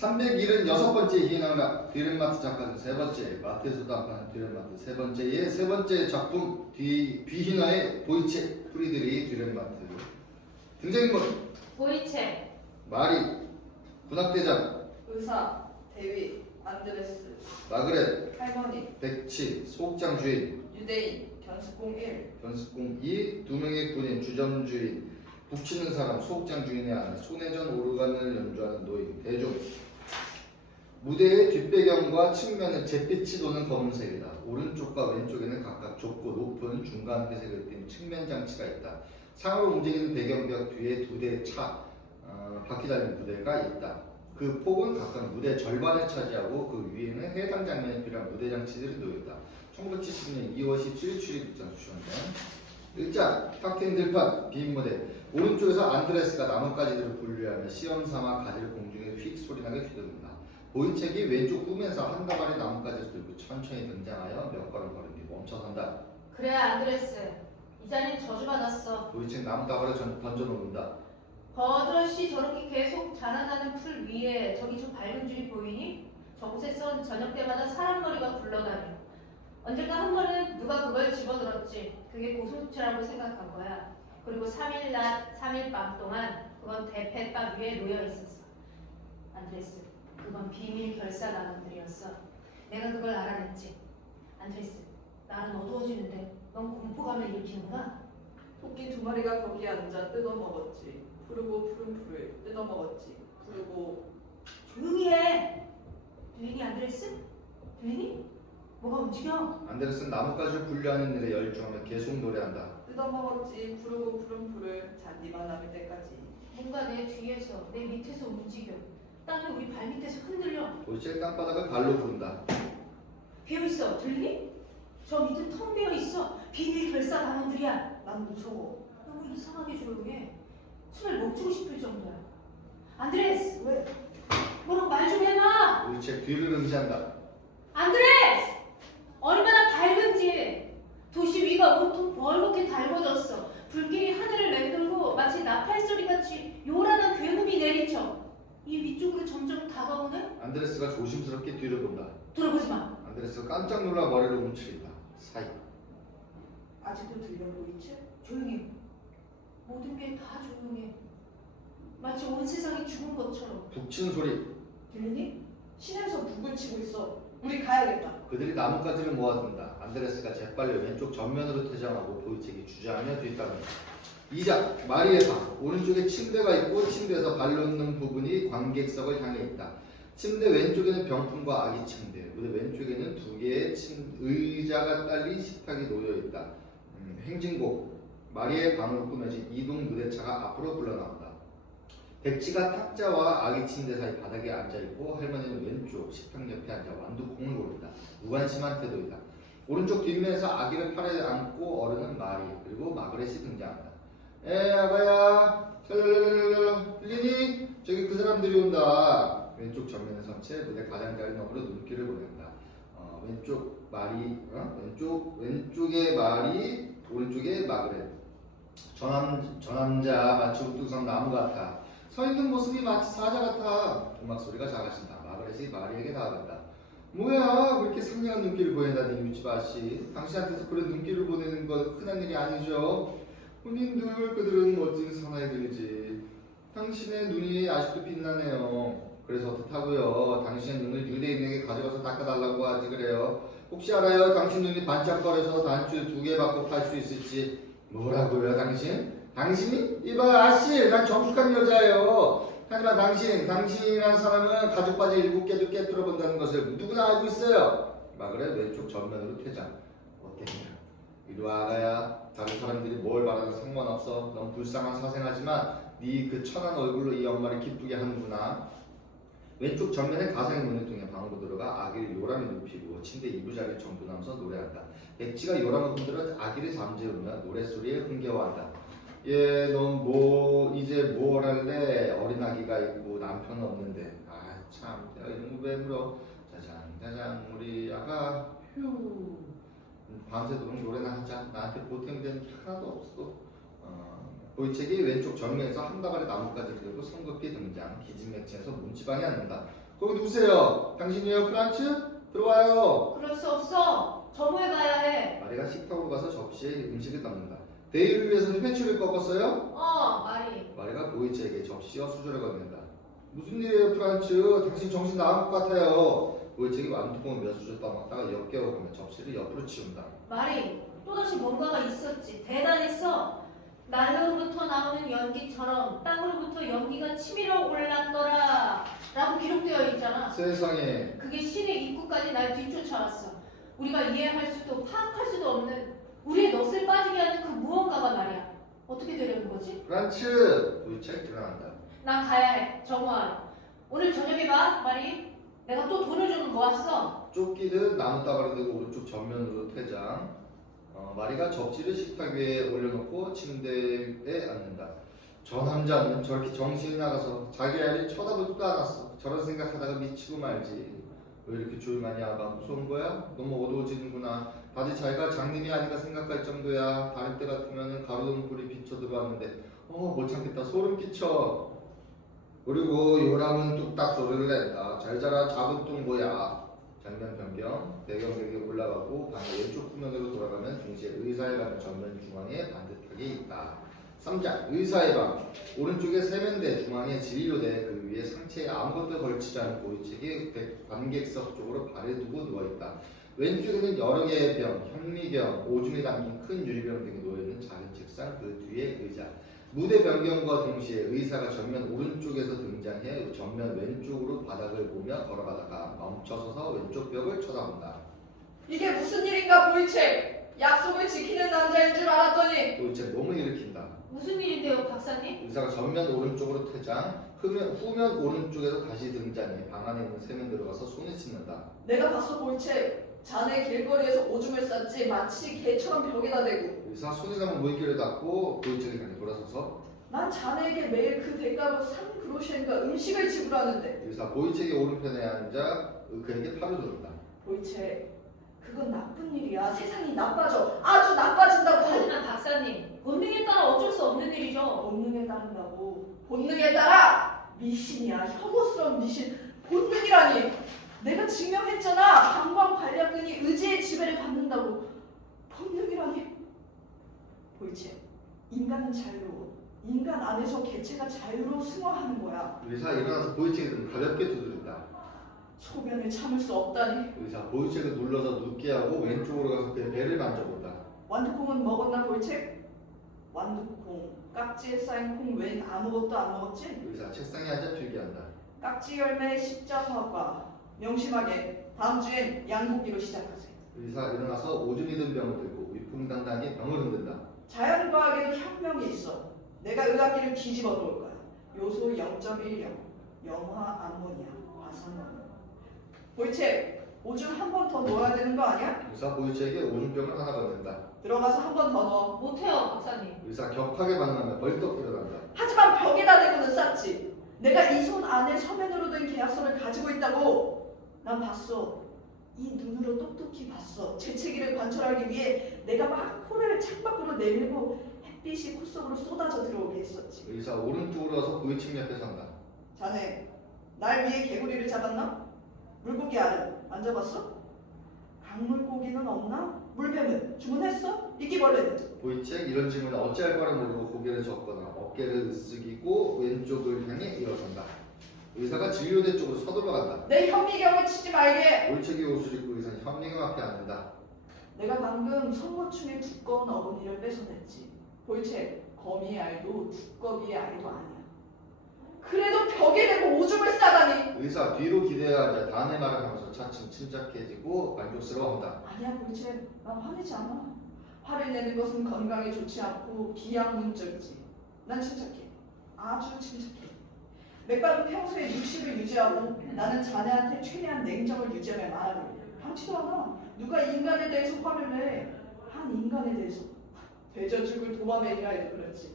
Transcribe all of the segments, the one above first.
376번째 희망가 디렌마트 작가 중 세 번째, 마트에서도 안 파는 디렌마트 세 번째의 세 번째 작품 비히너의 보이체 프리드리 디렌마트. 등장인물 보이체, 마리, 군악대장, 의사, 대위, 안드레스, 마그렛, 할머니, 백치, 소극장 주인, 유대인, 견습공 1, 변습공 2, 두 명의 군인, 주점 주인, 북치는 사람, 소극장 주인의 아내, 손해전 오르간을 연주하는 노인, 대종. 무대의 뒷배경과 측면은 잿빛이 도는 검은색이다. 오른쪽과 왼쪽에는 각각 좁고 높은 중간 회색을 띤 측면 장치가 있다. 상으로 움직이는 배경벽 뒤에 두 대의 바퀴 달린 무대가 있다. 그 폭은 각각 무대 절반을 차지하고 그 위에는 해당 장면에 필요한 무대 장치들이 놓여있다. 1970년 2월 17일 출입국장 주셨네. 1장 탁트인 들판 빈 무대. 오른쪽에서 안드레스가 나뭇가지들을 분류하며 시험삼아 가지를 공중에 휙 소리나게 휘두른다. 보이책이 왼쪽 꿈에서 한 다발의 나뭇가지를 들고 천천히 등장하여 몇 걸음 걸은 뒤 멈춰선다. 그래 안드레스, 이 자리는 저주받았어. 보이책 나뭇다발을 던져놓는다. 버젓이 저렇게 계속 자라나는 풀 위에 저기 저 밝은 줄이 보이니? 저곳에선 저녁 때마다 사람 머리가 굴러다녀. 언젠가 한 번은 누가 그걸 집어들었지. 그게 고소수치라고 생각한 거야. 그리고 3일 낮, 3일 밤 동안 그건 대패밥 위에 놓여 있었어. 안드레스, 그건 비밀 결사 나눔들이었어. 내가 그걸 알아냈지. 안드레스, 날은 어두워지는데 넌 공포감을 일으키는구나. 토끼 두 마리가 거기에 앉아 뜯어먹었지. 푸르고 푸른 풀을 뜯어먹었지. 푸르고 조용히 해. 들리니 안드레스? 들리니? 뭐가 움직여? 안데르슨 나뭇가지를 분류하는 일에 열중하며 계속 노래한다. 뜯어먹었지. 푸르고 푸른 풀을 잔디만 남을 때까지. 뭔가 내 뒤에서, 내 밑에서 움직여. 땅이 우리 발밑에서 흔들려. 보이책 땅바닥을 발로 구른다. 비어있어. 들리니? 저 밑은 텅 비어있어. 비밀 결사 단원들이야. 난 무서워. 너무 이상하게 조용해. 숨을 멈추고 싶을 정도야. 안드레스! 왜? 뭐라고 말 좀 해봐! 보이책 뒤를 응시한다. 안드레스! 얼마나 밝은지! 도시 위가 온통 벌겋게 달궈졌어. 불길이 하늘을 맴돌고 마치 나팔소리같이 요란한 괴물이 내리쳐. 이 위쪽으로 점점 다가오네? 안데레스가 조심스럽게 뒤를 본다. 돌아보지 마. 안데레스가 깜짝 놀라 머리를 움츠린다. 사이. 아직도 들려 보이지? 조용해. 모든 게 다 조용해. 마치 온 세상이 죽은 것처럼. 북치는 소리. 들리니? 시내에서 북을 치고 있어. 우리 가야겠다. 그들이 나뭇가지를 모아둔다. 안데레스가 재빨리 왼쪽 전면으로 퇴장하고 보이책이 주저하며 뒤따른다. 2장 마리의 방. 오른쪽에 침대가 있고 침대에서 발 놓는 부분이 관객석을 향해 있다. 침대 왼쪽에는 병풍과 아기 침대, 무대 왼쪽에는 두 개의 의자가 딸린 식탁이 놓여 있다. 행진곡. 마리의 방으로 꾸며진 이동 무대차가 앞으로 굴러나온다. 백치가 탁자와 아기 침대 사이 바닥에 앉아있고 할머니는 왼쪽 식탁 옆에 앉아 완두콩을 고른다. 무관심한 태도이다. 오른쪽 뒷면에서 아기를 팔에 안고 어른은 마리 그리고 마그렛이 등장한다. 아가야 샬랄랄랄랄 들리니? 저기 그 사람들이 온다. 왼쪽 전면에 선 채 무대 가장자리 너머로 눈길을 보낸다. 왼쪽에 마리 오른쪽에 마그렛. 저 남자 마치 우뚝선 나무 같아. 서 있는 모습이 마치 사자 같아. 음악 소리가 작아진다. 마그렛이 마리에게 다가간다. 뭐야 그렇게 상냥한 눈길을 보낸다니 유치바씨. 당신한테서 그런 눈길을 보내는 건 흔한 일이 아니죠. 혼인들 그들은 멋진 사나이들이지. 당신의 눈이 아직도 빛나네요. 그래서 어떻다고요? 당신의 눈을 유대인에게 가져가서 닦아달라고 하지 그래요. 혹시 알아요? 당신 눈이 반짝거려서 단추 2개 받고 팔 수 있을지. 뭐라고요 당신? 당신이? 이봐 아씨 난 정숙한 여자예요. 하지만 당신이란 사람은 가죽 바지 7개도 깨뜨려 본다는 것을 누구나 알고 있어요. 마그렛 왼쪽 전면으로 퇴장. 어땠냐? 이리 와 아가야. 다른 사람들이 뭘 말하든 상관없어. 넌 불쌍한 사생하지만 네 그 천한 얼굴로 이 엄마를 기쁘게 하는구나. 왼쪽 전면에 가상의 문을 통해 방으로 들어가 아기를 요람히 눕히고 침대 이부자리를 정돈하면서 노래한다. 백지가 요람을 흔들어 아기를 잠재우며 노랫소리에 흥겨워한다. 예, 넌 이제 뭘 할래? 어린 아기가 있고 남편은 없는데. 아 참, 내가 이런 거 왜 물어? 짜장 우리 아가 휴. 밤새도록 노래나 하자. 나한테 보탬이 되는 게 하나도 없어. 보이책이 왼쪽 정면에서 한 다발의 나뭇가지 들고 성급히 등장. 기진맥진해서 문지방에 앉는다. 거기 누구세요? 당신이에요, 프란츠? 들어와요. 그럴 수 없어. 점호에 가야 해. 마리가 식탁으로 가서 접시에 음식을 담는다. 데이를 위해서 회초리를 꺾었어요? 마리. 마리가 보이체에게 접시와 수저를 건넨다. 무슨 일이에요, 프란츠? 당신 정신 나간 것 같아요. 보이체가 완두콩을 몇 수저 떠먹다가 역겨워하며 접시를 옆으로 치운다. 마리, 또다시 뭔가가 있었지. 대단했어. 난로로부터 나오는 연기처럼 땅으로부터 연기가 치밀어 올랐더라 라고 기록되어 있잖아. 세상에. 그게 신의 입구까지 날 뒤쫓아왔어. 우리가 이해할 수도 파악할 수도 없는 우리의 넋을 빠지게 하는 그 무언가가 말이야. 어떻게 되려는 거지? 프란츠! 보이체가 일어난다. 난 가야 해. 정모하러. 오늘 저녁에 봐, 마리. 내가 또 돈을 좀 모았어. 쫓기듯 나무 다발을 들고 오른쪽 전면으로 퇴장. 마리가 접시를 식탁 위에 올려놓고 침대에 앉는다. 저 남자는 저렇게 정신이 나가서 자기 아이를 쳐다보지도 않았어. 저런 생각하다가 미치고 말지. 왜 이렇게 조용하냐? 막 무서운 거야? 너무 어두워지는구나. 다들 자기가 장님이 아닌가 생각할 정도야. 다른 때 같으면 가로등 불이 비쳐 들어왔는데 못 참겠다. 소름 끼쳐. 그리고 요람은 뚝딱 소리를 낸다. 잘 자라 작은 똥 뭐야. 장면 변경. 배경벽이 올라가고 방의 왼쪽 후면으로 돌아가면 동시에 의사의 방은 전면 중앙에 반듯하게 있다. 3장 의사의 방. 오른쪽에 세면대, 중앙에 진료대, 그 위에 상체에 아무것도 걸치지 않은 보이책이 관객석 쪽으로 발을 두고 누워있다. 왼쪽에는 여러 개의 병, 현미경, 오줌이 담긴 큰 유리병 등이 놓여있는 작은 책상, 그 뒤에 의자. 무대 변경과 동시에 의사가 전면 오른쪽에서 등장해 전면 왼쪽으로 바닥을 보며 걸어가다가 멈춰서서 왼쪽 벽을 쳐다본다. 이게 무슨 일인가 보이체. 약속을 지키는 남자인 줄 알았더니 보이책 몸을 일으킨다. 무슨 일인데요, 박사님? 의사가 전면 오른쪽으로 퇴장, 후면 오른쪽에서 다시 등장해 방 안에 있는 세면 들어가서 손을 씻는다. 내가 봤어 보이체. 자네 길거리에서 오줌을 쌌지 마치 개처럼 벽에다 대고. 의사 손에 담은 물기를 닦고 보이책을 향해 돌아서서 난 자네에게 매일 그 대가로 3그로시엔과 음식을 지불하는데. 의사 보이책의 오른편에 앉아 그에게 팔을 두른다. 보이체, 그건 나쁜 일이야. 세상이 나빠져. 아주 나빠진다고. 하지만 박사님, 본능에 따라 어쩔 수 없는 일이죠. 본능에 따른다고. 본능에 따라. 미신이야. 혐오스러운 미신. 본능이라니. 내가 증명했잖아. 방광 관략근이 의지의 지배를 받는다고. 본능이라니. 보이체, 인간은 자유로워. 인간 안에서 개체가 자유로 승화하는 거야. 의사 일어나서 보이책을 좀 가볍게 두드린다. 소변을 참을 수 없다니. 의사 보이책을 눌러서 눕게 하고 왼쪽으로 가서 그의 배를 만져본다. 완두콩은 먹었나 보이체? 완두콩. 깍지에 쌓인 콩 웬 아무것도 안 먹었지? 의사 책상에 앉아 필기한다. 깍지 열매 십자화과. 명심하게 다음 주엔 양고기로 시작하세요. 의사 일어나서 오줌이 든 병을 들고 위풍당당히 병을 흔든다. 자연과학에도 혁명이 있어. 내가 의학기를 뒤집어 놓을 거야. 요소 0.10, 염화 암모니아, 과산화물. 보이체, 오줌 한 번 더 넣어야 되는 거 아니야? 의사 보이책에 오줌병을 하나 건넨다. 들어가서 한 번 더 넣어. 못해요, 박사님. 의사 격하게 반응하며 벌떡 일어난다. 하지만 벽에다 대고는 쌌지. 내가 이 손 안에 서면으로 된 계약서를 가지고 있다고. 난 봤어. 이 눈으로 똑똑히 봤어. 재채기를 관철하기 위해 내가 막 코를 창밖으로 내밀고 햇빛이 코 속으로 쏟아져 들어오게 했었지. 의사 오른쪽으로 가서 보이책 옆에 선다. 자네, 날 위해 개구리를 잡았나? 물고기 알은 만져봤어? 강물고기는 없나? 물뱀은 주문했어? 이끼벌레는? 보이책 이런 질문에 어찌할 바를 모르고 고개를 젓거나 어깨를 으쓱이고 왼쪽을 향해 일어선다. 의사가 진료대 쪽으로 서둘러간다. 내 현미경을 치지 말게. 보이책이 옷을 입고 의사는 현미경 앞에 앉는다. 내가 방금 성모충의 두꺼운 어금니를 뺏어냈지. 보이책, 거미의 알도 두꺼비의 알도 아니야. 그래도 벽에 대고 오줌을 싸다니. 의사 뒤로 기대어 앉아 다음의 말을 하면서 차츰 침착해지고 만족스러워한다. 아니야 보이책, 난 화내지 않아. 화를 내는 것은 건강에 좋지 않고 비약문적이지. 난 침착해. 아주 침착해. 맥박은 평소에 60을 유지하고 나는 자네한테 최대한 냉정을 유지하며 말하고 방치도 않아. 누가 인간에 대해서 화를 내. 한 인간에 대해서. 되져 죽을 도마뱀이라 해도 그렇지.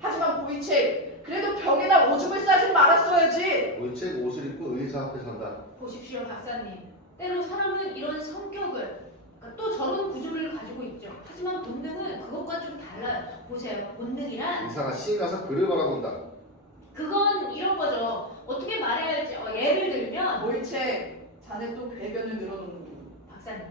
하지만 보이책, 그래도 벽에다 오줌을 싸지 말았어야지. 보이책 옷을 입고 의사 앞에 선다. 보십시오, 박사님. 때로 사람은 이런 성격을, 그러니까 또 저런 구조를 가지고 있죠. 하지만 본능은 그것과 좀 달라요. 보세요, 본능이란 의사가 신이 나서 그를 바라본다. 그건 이런 거죠. 어떻게 말해야 할지 예를 들면 옳지. 자네 또 궤변을 늘어놓는군. 박사님,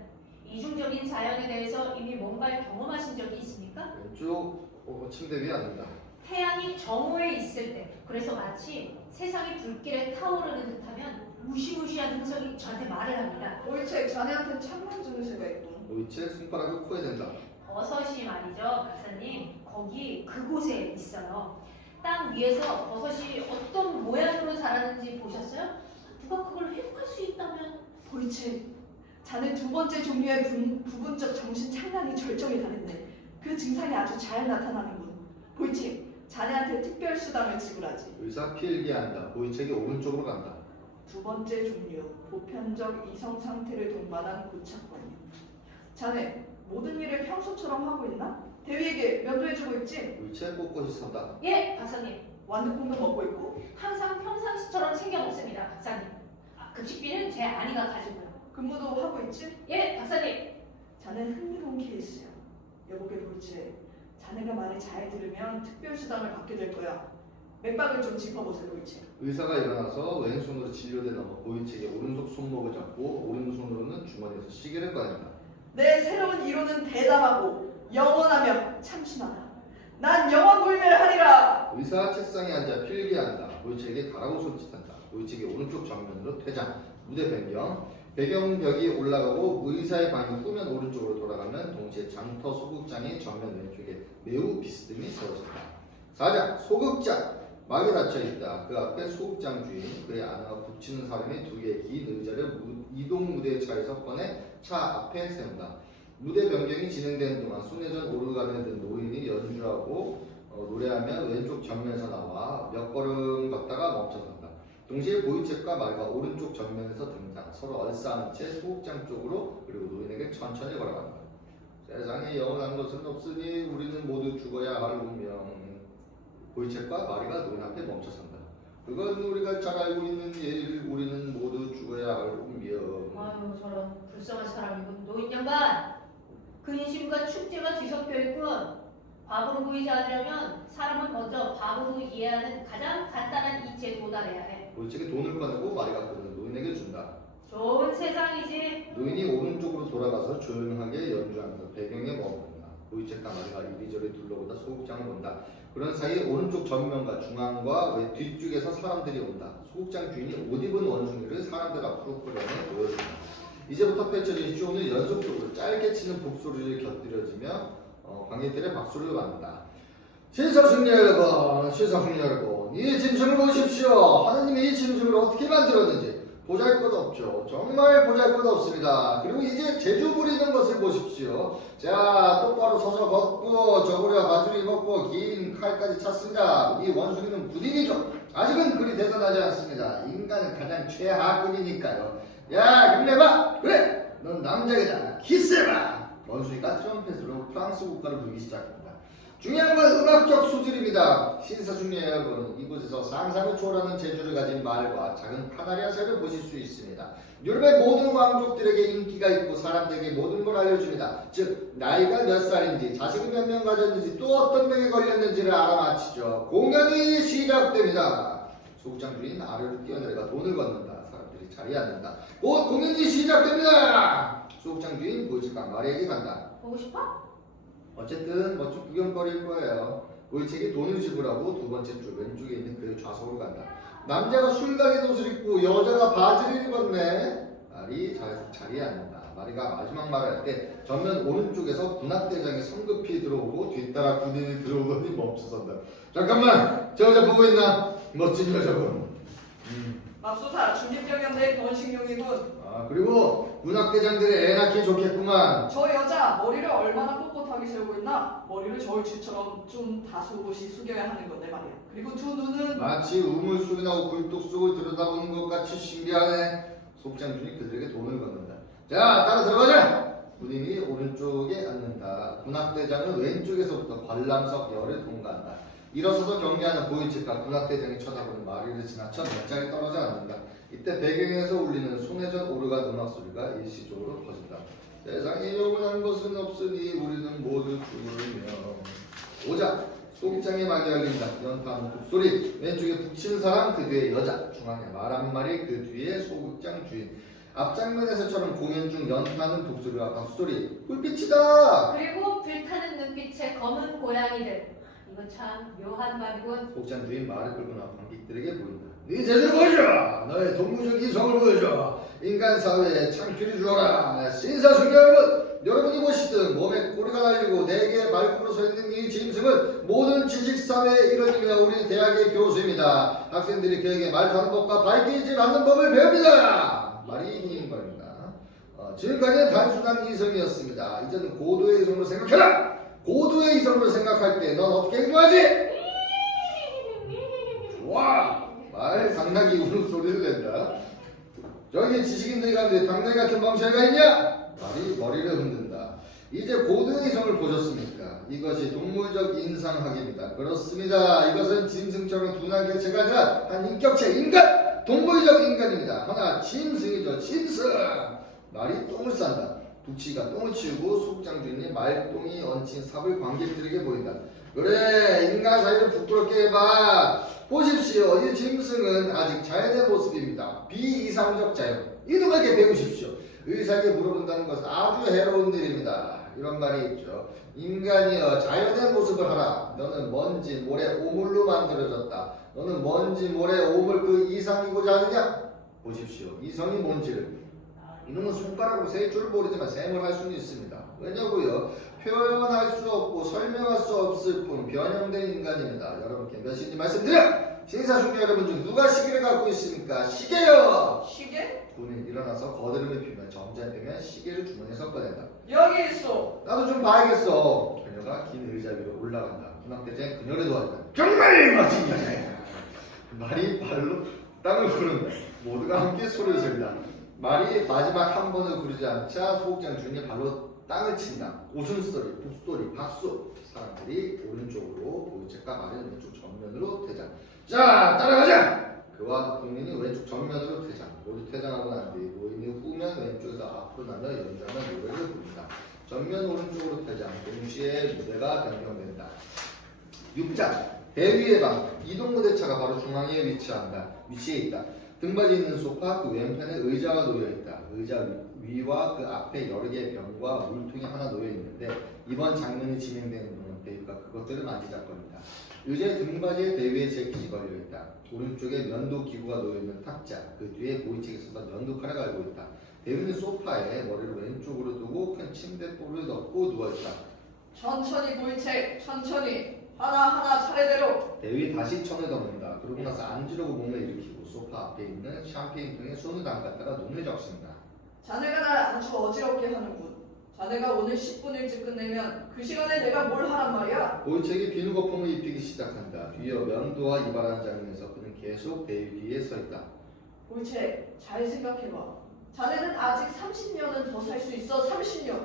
이중적인 자연에 대해서 이미 뭔가를 경험하신 적이 있습니까? 왼쪽 침대 위에 앉는다. 태양이 정오에 있을 때, 그래서 마치 세상이 불길에 타오르는 듯하면 무시무시한 음성이 저한테 말을 합니다. 옳지. 자네한테 창문 증세가 있군. 오이체 손가락을 코에 댄다. 버섯이 말이죠, 박사님. 거기 그곳에 있어요. 땅 위에서 버섯이 어떤 모양으로 자라는지 보셨어요? 누가 그걸 회복할 수 있다면? 옳지. 자네 두 번째 종류의 부분적 정신 착란이 절정에 달했네. 그 증상이 아주 잘 나타나는군. 옳지. 자네한테 특별 수당을 지불하지. 의사 필기한다. 보이책이 오른쪽으로 간다. 두 번째 종류, 보편적 이성 상태를 동반한 고착관이야. 자네, 모든 일을 평소처럼 하고 있나? 대위에게 면도해주고 있지? 보이책 꼿꼿이 선다. 예, 박사님. 완두콩도 먹고 있고, 항상 평상시처럼 챙겨 먹습니다, 박사님. 급식비는 제 아내가 가지고요. 근무도 하고 있지? 예, 박사님. 자네 흥미로운 케이스야. 여보게 볼지. 자네가 말을 잘 들으면 특별 수당을 받게 될 거야. 맥박을 좀 짚어보세요, 볼지. 의사가 일어나서 왼손으로 진료대 넘어 보이책의 오른손 손목을 잡고 오른손으로는 주머니에서 시계를 꺼낸다. 내 새로운 이론은 대담하고 영원하며 참신하다. 난 영원불멸 하리라. 의사 책상에 앉아 필기한다. 보이책에 가라고 손짓한다. 보이책의 오른쪽 정면으로 퇴장. 무대 변경. 배경벽이 올라가고 의사의 방이 후면 오른쪽으로 돌아가면 동시에 장터 소극장이 정면 왼쪽에 매우 비스듬히 세워진다. 4장 소극장. 막이 닫혀있다. 그 앞에 소극장 주인, 그의 아내와 붙이는 사람이 두 개의 긴 의자를 이동 무대 차에서 꺼내 차 앞에 세운다. 무대 변경이 진행되는 동안 순회전 오르간에 든 노인이 연주하고 노래하며 왼쪽 정면에서 나와 몇 걸음 걷다가 멈춰선다. 동시에 보이책과 말과 오른쪽 정면에서 등장. 서로 얼싸안은 채 소극장 쪽으로 그리고 노인에게 천천히 걸어간다. 세상에 영원한 것은 없으니 우리는 모두 죽어야 할 운명. 보이책과 마리가 노인 앞에 멈춰선다. 그건 우리가 잘 알고 있는 일. 우리는 모두 죽어야 할 운명. 아유, 저런 불쌍한 사람이군. 노인 양반. 근심과 축제가 뒤섞여 있군. 바보로 보이지 않으려면 사람은 먼저 바보로 이해하는 가장 간단한 이치에 도달해야 해. 보이책이 돈을 꺼내고 마리가 그를 노인에게 준다. 좋은 세상이지. 노인이 오른쪽으로 돌아가서 조용하게 연주하면서 배경에 머문다. 보이책과 마리가 이리저리 둘러보다 소극장을 본다. 그런 사이 오른쪽 전면과 중앙과 뒤쪽에서 사람들이 온다. 소극장 주인이 옷 입은 원숭이를 사람들 앞으로 끌어내 보여준다. 이제부터 펼쳐진 쇼는 연속적으로 짧게 치는 곡소리를 곁들여지며 관객들의 박수를 받는다. 시청자 여러분, 시청자 여러분, 이 짐승을 보십시오. 하느님이 이 짐승을 어떻게 만들었는지 보잘것 없죠. 정말 보잘것 없습니다. 그리고 이제 재주 부리는 것을 보십시오. 자, 똑바로 서서 걷고 저고리와 바지를 입었고 긴 칼까지 찼습니다. 이 원숭이는 부딩이죠. 아직은 그리 대단하지 않습니다. 인간은 가장 최하급이니까요. 야, 힘내봐. 그래, 넌 남자이잖아. 키스해봐. 원숭이가 트럼펫으로 프랑스 국가를 부르기 시작합니다. 중요한 건 음악적 소질입니다. 신사숙녀 여러분, 이곳에서 상상을 초월하는 재주를 가진 말과 작은 카나리아 새를 보실 수 있습니다. 유럽의 모든 왕족들에게 인기가 있고 사람들에게 모든 걸 알려줍니다. 즉 나이가 몇 살인지, 자식이 몇 명 가졌는지, 또 어떤 병에 걸렸는지를 알아맞히죠. 공연이 시작됩니다. 소극장 주인 아래로 뛰어내려가 돈을 걷는다. 사람들이 자리에 앉는다. 곧 공연이 시작됩니다. 소극장 주인 보이책과 마리에게 간다. 보고 싶어? 어쨌든 멋진 구경거리일 거예요. 보이책이 돈을 지불하고 두 번째 줄 왼쪽에 있는 그의 좌석으로 간다. 남자가 술가게 옷을 입고 여자가 바지를 입었네. 말이 자리에 앉는다. 마리가 마지막 말을 할 때 전면 오른쪽에서 군악대장이 성급히 들어오고 뒤따라 군인이 들어오더니 멈춰선다. 잠깐만, 저 여자 보고 있나? 멋진 여자분. 맙소사, 중립병연대 권식용이군. 아, 그리고 군악대장들이 애 낳기 좋겠구만. 저 여자 머리를 얼마나 꼿꼿하게 세우고 있나? 머리를 저울쥐처럼 좀 다소곳이 숙여야 하는 건데 말이야. 그리고 두 눈은 마치 우물 속에 나고 굴뚝 속을 들여다보는 것 같이 신기하네. 소극장 주인이 그들에게 돈을 걷는다. 자, 따라 들어가자. 군인이 오른쪽에 앉는다. 군악대장은 왼쪽에서부터 관람석 열을 통과한다. 일어서서 경계하는 보이책과 군악대장이 쳐다보는 마리를 지나쳐 몇 장이 떨어져 앉는다. 이때 배경에서 울리는 손회전 오르간 음악 소리가 일시적으로 퍼진다. 세상에 영원한 것은 없으니 우리는 모두 죽으며. 5장 소극장에 막이 열린다. 연탄 북소리. 왼쪽에 북치는 사람, 그 뒤에 여자. 중앙에 말 한 마리, 그 뒤에 소극장 주인. 앞장면에서처럼 공연 중 연탄은 북소리와 박수소리. 불빛이다. 그리고 불타는 눈빛의 검은 고양이들. 이거 참 묘한 말이군. 소극장 주인 말을 끌고 나와 관객들에게 보인다. 네 재주를 보여줘. 너의 동물적 이성을 보여줘. 인간 사회에 창피를 주어라. 신사숙녀 여러분. 여러분이 보시든 몸에 꼬리가 달리고 네 개의 발굽으로 서 있는 이 짐승은 모든 지식사회의 일원이며 우리 대학의 교수입니다. 학생들이 그에게 말하는 법과 밝히지 않는 법을 배웁니다. 말이 긴 말입니다. 지금까지는 단순한 이성이었습니다. 이제는 고도의 이성으로 생각해라. 고도의 이성으로 생각할 때 넌 어떻게 행동하지? 와, 말 당나귀 우는 소리를 낸다. 저기 지식인들 가운데 당나귀 같은 멍청이가 있냐? 말이 머리를 흔든다. 이제 고도의 이성을 보셨습니까? 이것이 동물적 인상학입니다. 그렇습니다. 이것은 짐승처럼 둔한 개체가 아니라 한 인격체 인간! 동물적 인간입니다. 하나 짐승이죠. 짐승! 말이 똥을 싼다. 북치가 똥을 치우고 소극장 주인이 말똥이 얹힌 삽을 관객들에게 보인다. 그래, 인간 사이를 부끄럽게 해봐. 보십시오. 이 짐승은 아직 자연의 모습입니다. 비이상적 자연. 이놈에게 배우십시오. 의사에게 물어본다는 것은 아주 해로운 일입니다. 이런 말이 있죠. 인간이여 자연의 모습을 하라. 너는 먼지, 모래, 오물로 만들어졌다. 너는 먼지, 모래, 오물 그 이상이고자 하느냐? 보십시오. 이성이 뭔지를. 이놈은 손가락으로 셀 줄을 모르지만 셈을 할 수는 있습니다. 왜냐고요? 표현할 수 없고 설명할 수 없을 뿐 변형된 인간입니다. 여러분께 몇인지 말씀드려! 신사숙녀 여러분 중 누가 시계를 갖고 있습니까? 시계요! 시계? 본인 일어나서 거드름을 피면 점잖되면 시계를 주머니에서 꺼낸다. 여기 있어. 나도 좀 봐야겠어. 그녀가 긴 의자 위로 올라간다. 김학대장 그녀를 도와준다. 정말 멋진 여자야. 말이 발로 땅을 구른다. 모두가 함께 소리를 지른다. 말이 마지막 한 번을 구르지 않자 소극장 주인이 발로 땅을 친다. 웃음소리, 북소리, 박수. 사람들이 오른쪽으로 보이책과 말은 왼쪽 정면으로 퇴장. 자, 따라가자! 그와 국민이 왼쪽 정면으로 퇴장. 모두 퇴장하고 난 뒤 노인이 후면 왼쪽에서 앞으로 나며 연장한 노래를 부른다. 전면 오른쪽으로 퇴장. 동시에 무대가 변경된다. 6장 대위의 방. 이동 무대차가 바로 중앙에 위치해 있다. 등받이 있는 소파, 그 왼편에 의자가 놓여있다. 의자 위와 그 앞에 여러 개의 병과 물통이 하나 놓여있는데 이번 장면이 진행되는 동안 대위가 그것들을 만지작거린다. 의자의 등받이에 대위의 재킷이 걸려있다. 오른쪽에 면도 기구가 놓여있는 탁자, 그 뒤에 보이책에 서서 면도 칼을 갈고 있다. 대위는 소파에 머리를 왼쪽으로 두고 큰 침대볼을 덮고 누워있다. 천천히 보이책. 천천히. 하나하나 차례대로. 대위 다시 천을 덮는다. 그러고 나서 앉으려고 몸을 일으키고 소파 앞에 있는 샴페인통에 손을 담갔다가 눈을 적신다. 자네가 날 아주 어지럽게 하는군. 자네가 오늘 10분 일찍 끝내면 그 시간에 내가 뭘 하란 말이야? 보이책이 비누 거품을 입히기 시작한다. 뒤이어 면도와 이발하는 장면에서 그는 계속 대위 뒤에 서 있다. 보이책, 잘 생각해봐. 자네는 아직 30년은 더 살 수 있어. 30년.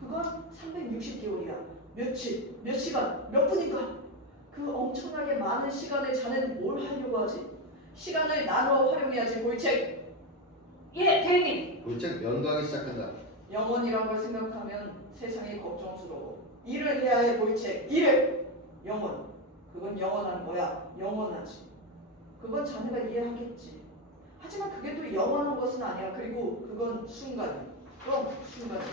그건 360개월이야. 며칠, 몇 시간, 몇 분인가? 그 엄청나게 많은 시간에 자네는 뭘 하려고 하지? 시간을 나눠 활용해야지. 보이책. 예, 대리님. 보이책 면도하기 시작한다. 영원이란 걸 생각하면 세상이 걱정스러워. 일을 해야 해. 보이책. 일을. 영원. 그건 영원한 거야. 영원하지. 그건 자네가 이해하겠지. 하지만 그게 또 영원한 것은 아니야. 그리고 그건 순간이야. 그럼 순간이야.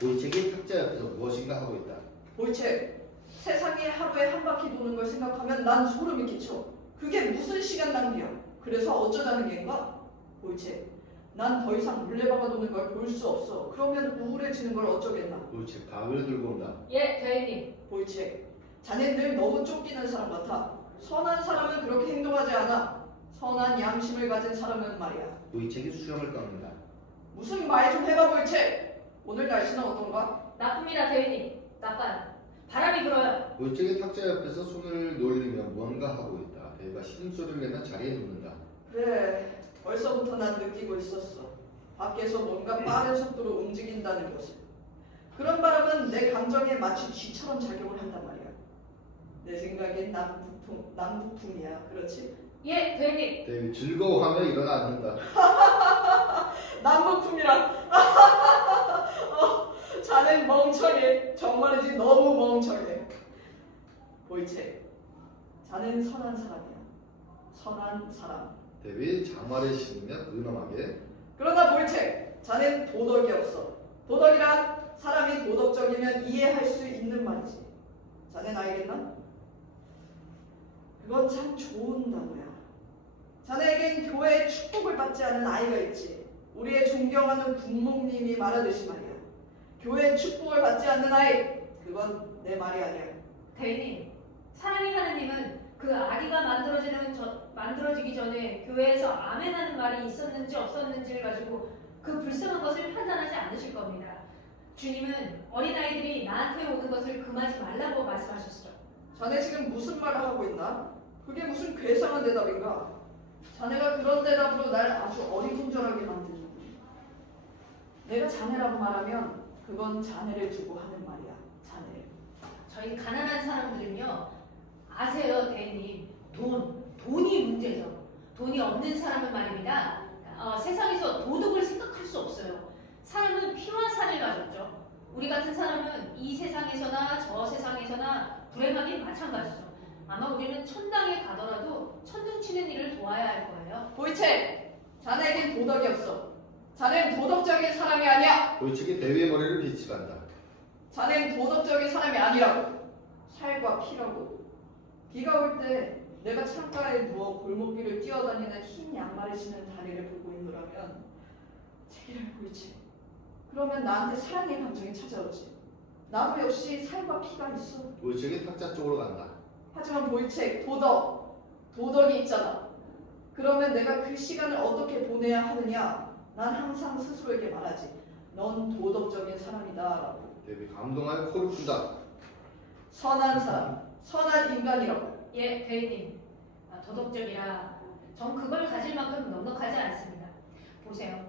보이책이 탁자 옆에서 무엇인가 하고 있다. 보이책. 세상이 하루에 한 바퀴 도는 걸 생각하면 난 소름이 끼쳐. 그게 무슨 시간 낭비야. 그래서 어쩌자는 겐가? 보이책. 난 더 이상 물레방아 도는 걸 볼 수 없어. 그러면 우울해지는 걸 어쩌겠나. 보이책 가위를 들고 온다. 예, 대리님. 보이책. 자넨 늘 너무 쫓기는 사람 같아. 선한 사람은 그렇게 행동하지 않아. 선한 양심을 가진 사람은 말이야. 보이책이 수염을 깎는다. 무슨 말 좀 해봐. 보이책. 오늘 날씨는 어떤가? 나쁩니다, 대리님. 나빠요. 바람이 불어요. 보이책이 탁자 옆에서 손을 놀리며 무언가 하고 있다. 대위가 신음소리를 내며 자리에 눕는다. 그래. 벌써부터 난 느끼고 있었어. 밖에서 뭔가 빠른 속도로 움직인다는 것을. 그런 바람은 내 감정에 마치 쥐처럼 작용을 한단 말이야. 내 생각엔 남북풍이야. 그렇지? 예, 대리님. 대위 즐거워하며 일어나 앉는다. 남북풍이라. 자넨 멍청해. 정말이지 너무 멍청해. 보이체, 자넨 선한 사람이야. 선한 사람. 대위 장말에 신으며 근엄하게 그러나 보이체, 자넨 도덕이 없어. 도덕이란 사람이 도덕적이면 이해할 수 있는 말이지. 자넨 알겠나? 그건 참 좋은 단어야. 자네에겐 교회의 축복을 받지 않은 아이가 있지. 우리의 존경하는 부모님이 말하듯이 말이야. 교회의 축복을 받지 않는 아이, 그건 내 말이 아니야. 대리님, 사랑의 하느님은 그 아기가 만들어지기 전에 교회에서 아멘하는 말이 있었는지 없었는지를 가지고 그 불쌍한 것을 판단하지 않으실 겁니다. 주님은 어린아이들이 나한테 오는 것을 금하지 말라고 말씀하셨죠. 자네 지금 무슨 말을 하고 있나? 그게 무슨 괴상한 대답인가? 자네가 그런 대답으로 날 아주 어리둥절하게 만드는. 내가 자네라고 말하면 그건 자네를 두고 하는 말이야. 자네. 저희 가난한 사람들은요, 아세요, 대리님? 돈이 문제죠. 돈이 없는 사람은 말입니다. 세상에서 도덕을 생각할 수 없어요. 사람은 피와 살을 가졌죠. 우리 같은 사람은 이 세상에서나 저 세상에서나 불행하긴 마찬가지죠. 아마 우리는 천당에 가더라도 천둥치는 일을 도와야 할 거예요. 보이체, 자네에겐 도덕이 없어. 자넨 도덕적인 사람이 아니야. 보이치기 대위의 머리를 비치간다. 자넨 도덕적인 사람이 아니라고. 살과 피라고. 비가 올 때 내가 창가에 누워 골목길을 뛰어다니는 흰 양말을 신은 다리를 보고 있노라면 제기를 보이지. 그러면 나한테 사랑의 감정이 찾아오지. 나도 역시 살과 피가 있어. 보이치기 탁자 쪽으로 간다. 하지만 보이책, 도덕이 있잖아. 그러면 내가 그 시간을 어떻게 보내야 하느냐? 난 항상 스스로에게 말하지. 넌 도덕적인 사람이다 라고. 대위 감동하여 코를 푼다. 선한 사람, 선한 인간이라고. 예, 대리님. 도덕적이라 전 그걸 가질 만큼 넉넉하지 않습니다. 보세요.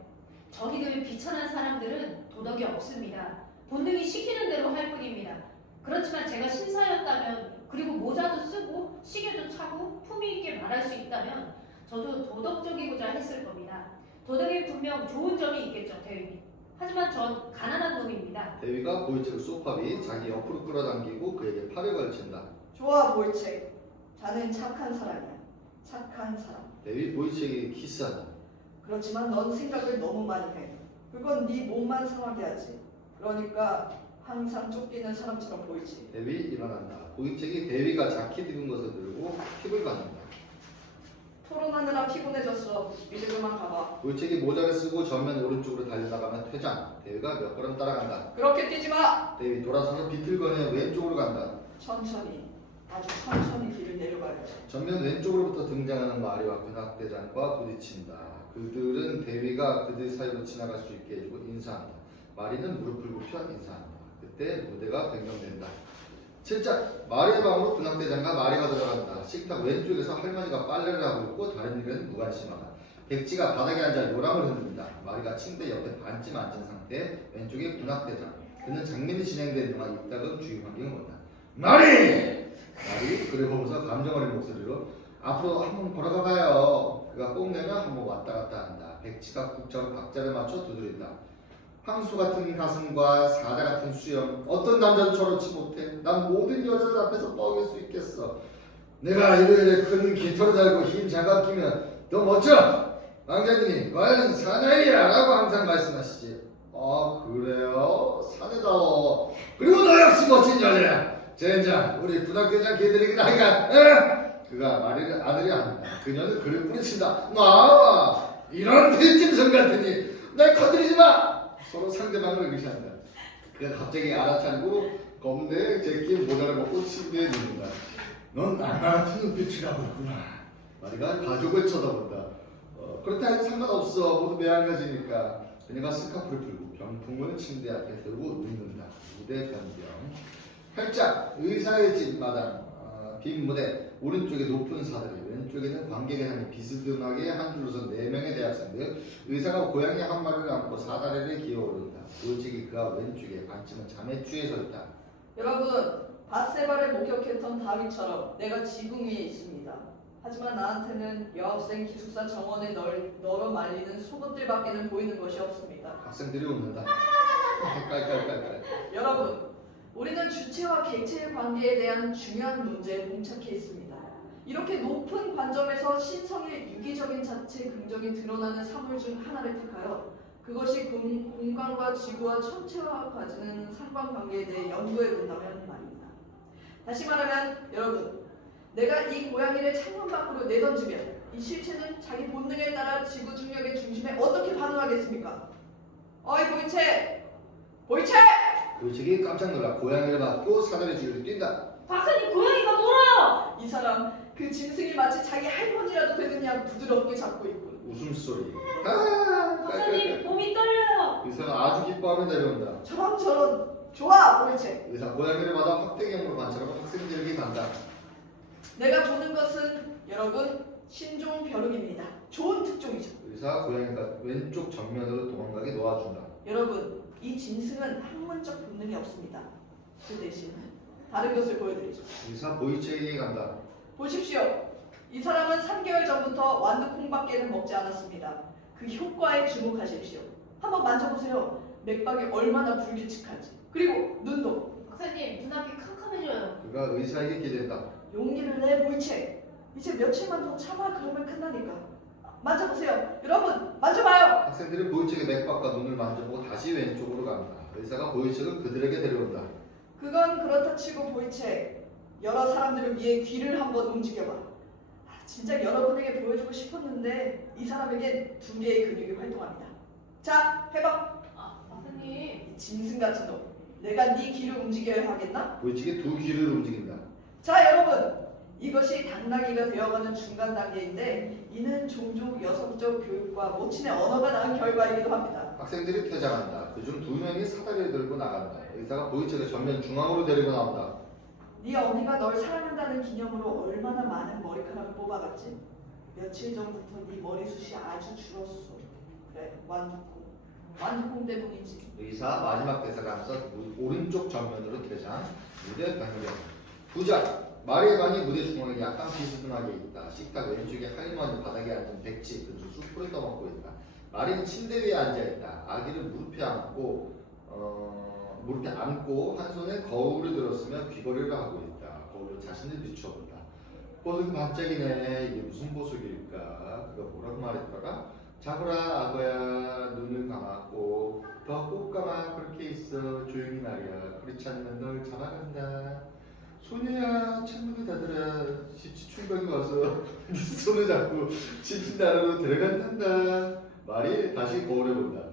저희들 비천한 사람들은 도덕이 없습니다. 본능이 시키는 대로 할 뿐입니다. 그렇지만 제가 신사였다면, 그리고 모자도 쓰고 시계도 차고 품위 있게 말할 수 있다면 저도 도덕적이고자 했을 겁니다. 도덕에 분명 좋은 점이 있겠죠, 대위님. 하지만 전 가난한 놈입니다. 대위가 보이치를 소파 위 자기 옆으로 끌어당기고 그에게 팔을 걸친다. 좋아, 보이책. 자넨 착한 사람이야. 착한 사람. 대위 보이치에게 키스한다. 그렇지만 넌 생각을 너무 많이 해. 그건 네 몸만 상하게 하지. 그러니까 항상 쫓기는 사람처럼 보이지. 대위 일어난다. 보이치기 대위가 자켓 입은 것을 들고 힙을 받는다. 토론하느라 피곤해졌어. 이제 그만 가봐. 보이치기 모자를 쓰고 전면 오른쪽으로 달려나가면 퇴장. 대위가 몇 걸음 따라간다. 그렇게 뛰지 마. 대위 돌아서서 비틀거려 왼쪽으로 간다. 천천히, 아주 천천히 길을 내려가야지. 전면 왼쪽으로부터 등장하는 마리와 근학대장과 부딪힌다. 그들은 대위가 그들 사이로 지나갈 수 있게 해주고 인사한다. 마리는 무릎을 굽혀 인사한다. 그때 무대가 변경된다. 7장 마리의 방으로 근학대장과 마리가 들어간다. 식탁 왼쪽에서 할머니가 빨래를 하고 있고 다른 일은 무관심하다. 백지가 바닥에 앉아 요람을 흔듭니다. 마리가 침대 옆에 반쯤 앉은 상태. 왼쪽에 근학대장. 그는 장면이 진행되는 동안 이따금 주위 환경을 본다. 마리! 그를 보면서 감정 어린 목소리로 앞으로 한번 걸어가봐요. 그가 뽐내면 한번 왔다 갔다 한다. 백지가 국자로 박자를 맞춰 두드린다. 황소 같은 가슴과 사자 같은 수염. 어떤 남자도 저렇지 못해. 난 모든 여자들 앞에서 뻐길 수 있겠어. 내가 이렇게 큰 깃털을 달고 흰 장갑 끼면 더 멋져. 왕자님이 과연 사나이야 라고 항상 말씀하시지. 그래요? 사내다워. 그리고 너 역시 멋진 여자야. 젠장 우리 부탁대장 걔들에게 나이가 그가 말을 아들이 한다. 그녀는 그를 뿌리친다. 나 이런 빈짐승 같으니 날 건드리지 마. 서로 상대방을 의시한다. 그가 갑자기 알아차리고 검대 제낀 모자를 벗고 침대에 눕는다. 넌 악마 같은 눈빛을 하고 있구나. 마리가 가족을 쳐다본다. 그렇다 해도 상관없어. 모두 매한가지니까. 그녀가 스카프를 풀고 병풍을 침대 앞에 들고 눕는다. 무대 변경. 8장 의사의 집 마당. 빈 무대. 오른쪽에 높은 사다리, 왼쪽에는 관객의 한이 비스듬하게 한 줄로 선 4명의 대학생들. 의사가 고양이 한 마리를 안고 사다리를 기어오른다. 보이치기 그가 왼쪽에 반쯤은 잠에 취해 서 있다. 여러분, 밧세바를 목격했던 다윗처럼 내가 지붕 위에 있습니다. 하지만 나한테는 여학생 기숙사 정원에 널어 말리는 속옷들밖에는 보이는 것이 없습니다. 학생들이 웃는다. 깔깔깔깔. 여러분, 우리는 주체와 객체의 관계에 대한 중요한 문제에 봉착해 있습니다. 이렇게 높은 관점에서 신성의 유기적인 자체 긍정이 드러나는 사물 중 하나를 택하여 그것이 공간과 지구와 천체와 가지는 상관관계에 대해 연구해 본다면 말입니다. 다시 말하면 여러분, 내가 이 고양이를 창문 밖으로 내던지면 이 실체는 자기 본능에 따라 지구 중력의 중심에 어떻게 반응하겠습니까? 어이 보이체! 보이체! 보이책이 깜짝 놀라 고양이를 맞고 사다리 줄을 뛴다. 박사님 고양이가 놀아요. 이 사람 그 짐승이 마치 자기 할머니라도 되는 양 부드럽게 잡고 있군. 웃음소리. 박사님 몸이 떨려요. 의사가 아주 기뻐하며 내려온다. 저런 좋아 보이체. 의사 고양이를 받아 확대경으로 관찰하고 학생들에게 간다. 내가 보는 것은 여러분 신종 벼룩입니다. 좋은 특종이죠. 의사 고양이가 왼쪽 정면으로 도망가게 놓아준다. 여러분 이 짐승은 학문적 본능이 없습니다. 그 대신 다른 것을 보여드리죠. 의사 보이체에게 간다. 보십시오. 이 사람은 3개월 전부터 완두콩밖에는 먹지 않았습니다. 그 효과에 주목하십시오. 한번 만져보세요. 맥박이 얼마나 불규칙한지. 그리고 눈도. 박사님 눈앞이 캄캄해져요. 그가 의사에게 기댄다. 용기를 내 보이체. 이제 며칠만 더 참아 그러면 끝나니까. 만져보세요. 여러분 만져봐요. 학생들은 보이책의 맥박과 눈을 만져보고 다시 왼쪽으로 갑니다. 의사가 보이책을 그들에게 데려온다. 그건 그렇다 치고 보이체. 여러 사람들을 위해 귀를 한번 움직여봐. 진짜 여러분에게 보여주고 싶었는데 이 사람에게 2개의 근육이 활동합니다. 자, 해봐. 박사님. 이 짐승 같은 놈. 내가 네 귀를 움직여야 하겠나? 보이책이 2 귀를 움직인다. 자, 여러분. 이것이 당나귀가 되어가는 중간 단계인데 이는 종종 여성적 교육과 모친의 언어가 낳은 결과이기도 합니다. 학생들이 퇴장한다. 그중 2명이 사다리를 들고 나간다. 의사가 보이책을 전면 중앙으로 데리고 나온다. 네 어미가 널 사랑한다는 기념으로 얼마나 많은 머리카락을 뽑아갔지? 며칠 전부터 네 머리숱이 아주 줄었어. 그래, 완두콩 때문이지. 의사 마지막 대사가 하면서 오른쪽 정면으로 퇴장. 무대 변경. 부작. 마리의 방이 무대 중앙에 약간 비스듬하게 있다. 식탁 왼쪽에 할머니 바닥에 앉은 백치 그중 숯불을 떠먹고 있다. 마리는 침대 위에 앉아있다. 아기를 무릎에 안고 한 손에 거울을 들었으며 귀걸이를 하고 있다. 거울로 자신을 비춰본다. 보석이 반짝이네. 이게 무슨 보석일까? 그가 뭐라고 말했더라? 자거라 아거야 눈을 감았고 더 꼭 감아 그렇게 있어 조용히 말이야. 그렇지 않으면 널 잡아간다. 소녀야 창문을 닫아라. 집시충병이 와서 네 손을 잡고 집신나라로 데려간단다. 말이 다시 거울에 본다.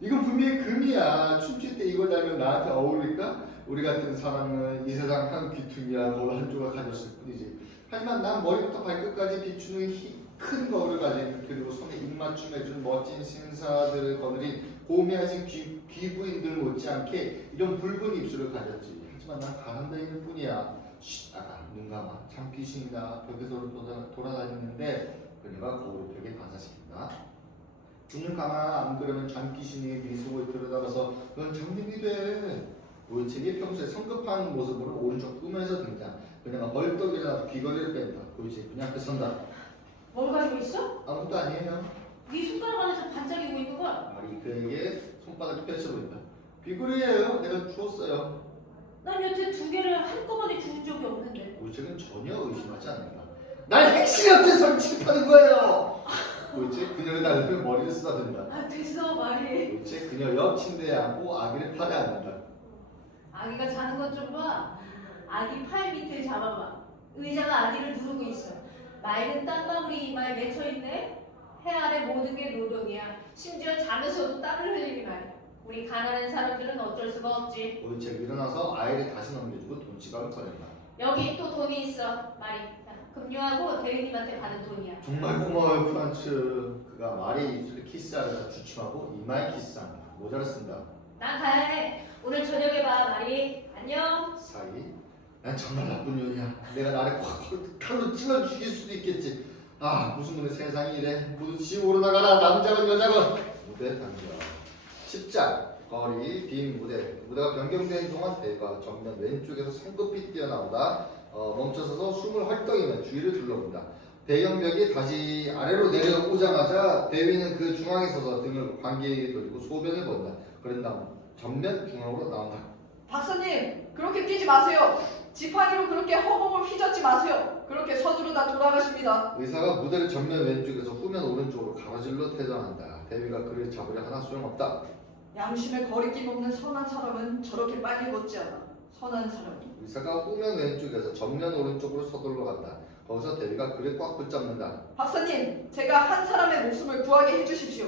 이건 분명히 금이야. 춤출 때 이걸 달면 나한테 어울릴까? 우리 같은 사람은 이 세상 한 귀퉁이야 거울 한 조각 가졌을 뿐이지. 하지만 난 머리부터 발끝까지 비추는 큰 거울을 가진 그리고 손에 입맞춤해준 멋진 신사들을 거느린 고매하신 귀부인들 못지않게 이런 붉은 입술을 가졌지. 하지만 난 가난다이는 뿐이야. 쉿, 아가 눈 감아. 장귀신이다. 벽에서 돌아다니는데 그녀가 거울을 벽에 반사시킨다. 눈을 감아. 안 그러면 장귀신이 네 속을 들여다봐서 넌 장님이 돼. 보이책이 평소에 성급한 모습으로 오른쪽 꿈에서 등장. 그녀가 벌떡 일어나 귀걸이를 뺀다. 보이책이 그녀 앞에 선다. 뭘 가지고 있어? 아무것도 아니에요. 네 손가락 안에서 반짝이고 있는 걸. 말이 그에게 손바닥을 펼쳐 보인다. 귀걸이에요. 내가 주웠어요. 난 여태 2개를 한꺼번에 주운 적이 없는데. 보이책은 전혀 의심하지 않는다. 날 핵실한테 설치하는 거예요. 보이책 그녀를 날리면 머리를 쓰다듬는다. 됐어 말이. 보이책 그녀 옆 침대에 앉고 아기를 팔에 앉는다. 아기가 자는 것 좀 봐. 아기 팔 밑을 잡아봐. 의자가 아기를 누르고 있어. 맑은 땀방울이 이마에 맺혀있네. 해 아래 모든 게 노동이야. 심지어 자면서도 땀을 흘리니 말이야. 우리 가난한 사람들은 어쩔 수가 없지. 보이책 일어나서 아이를 다시 넘겨주고 돈 지갑을 꺼낸다. 여기 또 돈이 있어. 말이. 금요하고 대리님한테 받은 돈이야. 정말 고마워요 프란츠. 그가 말의 입술에 키스하려다 주춤하고 이마에 키스한다. 모자를 쓴다. 난 가야 해. 오늘 저녁에 봐 말이. 안녕. 사이. 난 정말 나쁜 년이야. 내가 나를 칼로 찔러 죽일 수도 있겠지. 아 무슨 놈의 세상이 이래. 모두 지옥으로 나가라. 남자건 여자건. 무대 변경. 십장 거리 빈 무대가 변경되는 동안 대가 정면 왼쪽에서 성급히 뛰어나오다 멈춰서서 숨을 헐떡이며 주위를 둘러본다. 대형벽이 다시 아래로 내려오자마자 대위는 그 중앙에 서서 등을 관객에게 돌리고 소변을 본다. 그런 다음 전면 중앙으로 나온다. 박사님, 그렇게 뛰지 마세요. 지팡이로 그렇게 허공을 휘젓지 마세요. 그렇게 서두르다 돌아가십니다. 의사가 무대를 전면 왼쪽에서 후면 오른쪽으로 가로질러 퇴장한다. 대위가 그를 잡으려 하나 소용없다. 양심에 거리낌 없는 선한 사람은 저렇게 빨리 걷지 않아. 선한 사람이. 의사가 후면 왼쪽에서 전면 오른쪽으로 서둘러 간다. 거기서 대위가 그를 꽉 붙잡는다. 박사님, 제가 한 사람의 목숨을 구하게 해주십시오.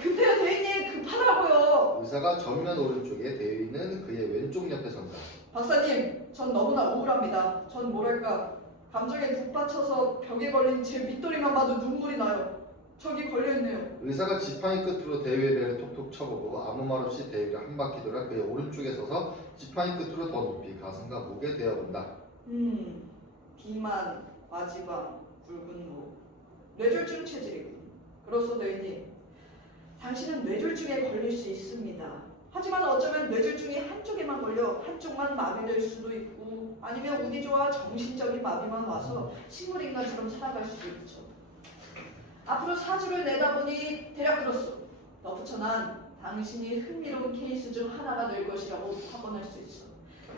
급해요, 대인님. 급하다고요. 의사가 전면 오른쪽에 대위는 그의 왼쪽 옆에 선다. 박사님, 전 너무나 우울합니다. 전 뭐랄까, 감정에 북받쳐서 벽에 걸린 제 밑도리만 봐도 눈물이 나요. 저기 걸려있네요. 의사가 지팡이 끝으로 대위의 배를 톡톡 쳐보고 아무 말 없이 대위를 한 바퀴 돌아 그의 오른쪽에 서서 지팡이 끝으로 더 높이 가슴과 목에 대어본다. 비만, 마지방, 굵은 목, 뇌졸중 체질이군. 그렇소, 대인님. 당신은 뇌졸중에 걸릴 수 있습니다. 하지만 어쩌면 뇌졸중이 한쪽에만 걸려 한쪽만 마비될 수도 있고 아니면 운이 좋아 정신적인 마비만 와서 식물인간처럼 살아갈 수도 있죠. 앞으로 4주를 내다보니 대략 그렇소. 덧붙여 난 당신이 흥미로운 케이스 중 하나가 될 것이라고 확언할 수 있어.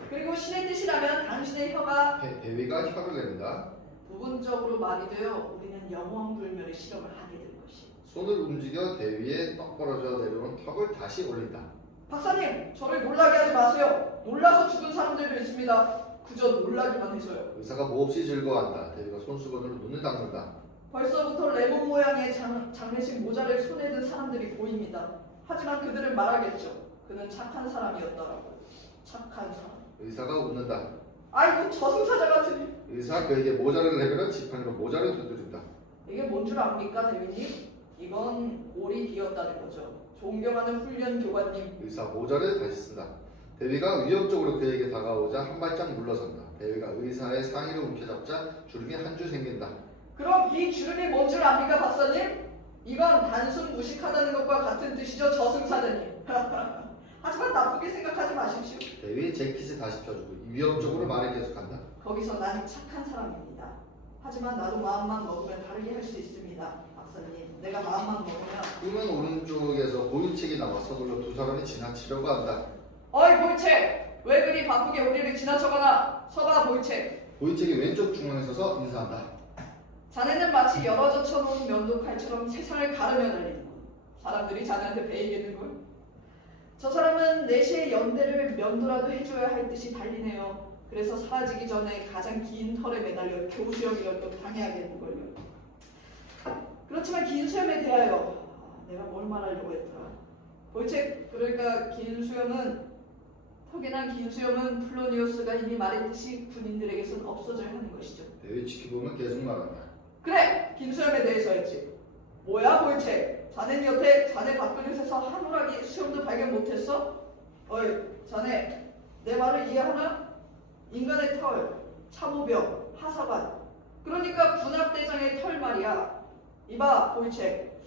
그리고 신의 뜻이라면 당신의 혀가 대위가 혀를 내민다. 부분적으로 마비되어 우리는 영원불멸의 실험을 하게 될 것이. 손을 움직여 대위에 떡 벌어져 내려온 턱을 다시 올린다. 박사님, 저를 놀라게 하지 마세요. 놀라서 죽은 사람들도 있습니다. 그저 놀라기만 해서요. 의사가 몹시 즐거워한다. 대위가 손수건으로 눈을 닦는다. 벌써부터 레몬 모양의 장례식 모자를 손에 든 사람들이 보입니다. 하지만 그들은 말하겠죠. 그는 착한 사람이었더라고. 착한 사람. 의사가 웃는다. 아이고, 저승사자 같으니. 의사가 그에게 모자를 내밀어 지팡이로 모자를 두드린다. 이게 뭔 줄 압니까, 대위님? 이건 골이 비었다는 거죠. 존경하는 훈련 교관님. 의사 모자를 다시 쓴다. 대위가 위협적으로 그에게 다가오자 한 발짝 물러선다. 대위가 의사의 상의를 움켜잡자 주름이 한 줄 생긴다. 그럼 이 주름이 뭔 줄 압니까, 박사님? 이건 단순 무식하다는 것과 같은 뜻이죠, 저승사자님. 하지만 나쁘게 생각하지 마십시오. 대위 재킷을 다시 펴주고 위협적으로 말을 계속한다. 거기서 난 착한 사람입니다. 하지만 나도 마음만 먹으면 다르게 할 수 있습니다, 박사님. 내가 마음만 먹으면. 후면 오른쪽에서 보유책이 나와 서둘러 두 사람이 지나치려고 한다. 어이, 보이책! 왜 그리 바쁘게 우리를 지나쳐가나? 서봐, 보이책. 보유책이 왼쪽 중앙에 서서 인사한다. 자네는 마치 열어져 쳐놓은 면도칼처럼 세상을 가르며 달리는군. 사람들이 자네한테 베이겠는걸? 저 사람은 4시에 연대를 면도라도 해줘야 할 듯이 달리네요. 그래서 사라지기 전에 가장 긴 털에 매달려 교수형이라도 당해야겠는걸요. 그렇지만 긴 수염에 대하여 내가 뭘 말하려고 했더라. 보이책, 그러니까 긴 수염은 턱에 난 긴 수염은 플로니오스가 이미 말했듯이 군인들에게선 없어져야 하는 것이죠. 대위 지켜보면 계속 말한다. 그래! 긴 수염에 대해서 했지. 뭐야, 보이책? 자넨 여태 자네 밥그릇에서 한 오락이 수염도 발견 못했어? 어이, 자네 내 말을 이해하나? 인간의 털, 참호병, 하사관, 그러니까 분합대장의 털 말이야. 이봐, 보이책.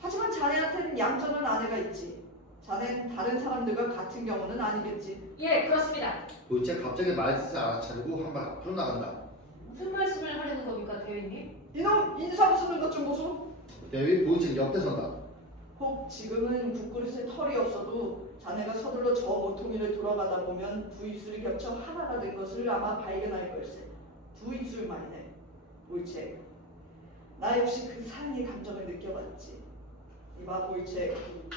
하지만 자네한테는 얌전한 아내가 있지. 자넨 다른 사람들과 같은 경우는 아니겠지. 예, 그렇습니다. 보유책 갑자기 말뜻을 알아차리고 한 발 앞으로 나간다. 무슨 말씀을 하려는 겁니까, 대위님? 이놈 인상 쓰는 것 좀 보소. 대위 보유책 옆에 선다. 혹 지금은 국그릇에 털이 없어도 자네가 서둘러 저 모퉁이를 돌아가다 보면 두 입술이 겹쳐 하나가 된 것을 아마 발견할 걸세. 두 입술만이네. 보이책. 나 역시 그 사랑의 감정을 느껴봤지. 이봐, 보이책.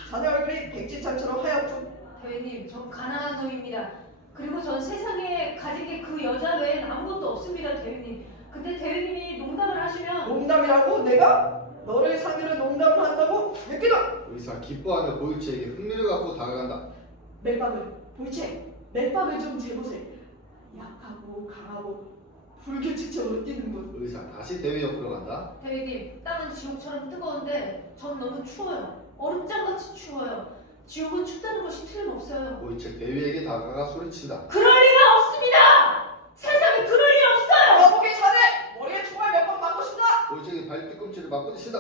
자네 얼굴이 백지창처럼 하얗죠? 대위님, 전 가난한 놈입니다. 그리고 전 세상에 가진 게 그 여자 외엔 아무것도 없습니다, 대위님. 근데 대위님이 농담을 하시면 농담이라고? 내가? 너를 상대로 농담을 한다고? 내끼다! 의사 기뻐하며 보유책에게 흥미를 갖고 다가간다. 맷박을, 보이책. 맷박을 좀 재보세. 약하고 강하고 불규칙적으로 뛰는 것. 의사 다시 대위 옆으로 간다. 대위님, 땅은 지옥처럼 뜨거운데 전 너무 추워요. 얼음장같이 추워요. 지옥은 춥다는 것이 틀림없어요. 보유책 대위에게 다가가 소리친다. 그럴 리가 없습니다! 세상에 그럴 리 없어요! 여보게 자네! 머리에 총알 몇 번 맞고 싶다! 보유책이 발뒤꿈치를 맞고 치다.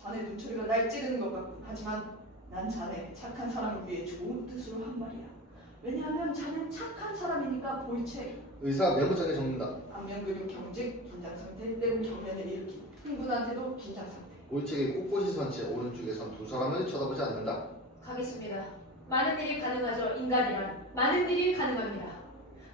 자네 눈초리가 날 찌르는 것 같군. 하지만 난 자네 착한 사람을 위해 좋은 뜻으로 한 말이야. 왜냐하면 자넨 착한 사람이니까. 보이책. 의사 메모장에 적는다. 안면근육 경직, 긴장상태, 때론 경련을 일으키고 흥분한테도 긴장상태. 보유책이 꼿꼿이 선 채 오른쪽에 선 두 사람을 쳐다보지 않는다. 가겠습니다. 많은 일이 가능하죠. 인간이란 많은 일이 가능합니다.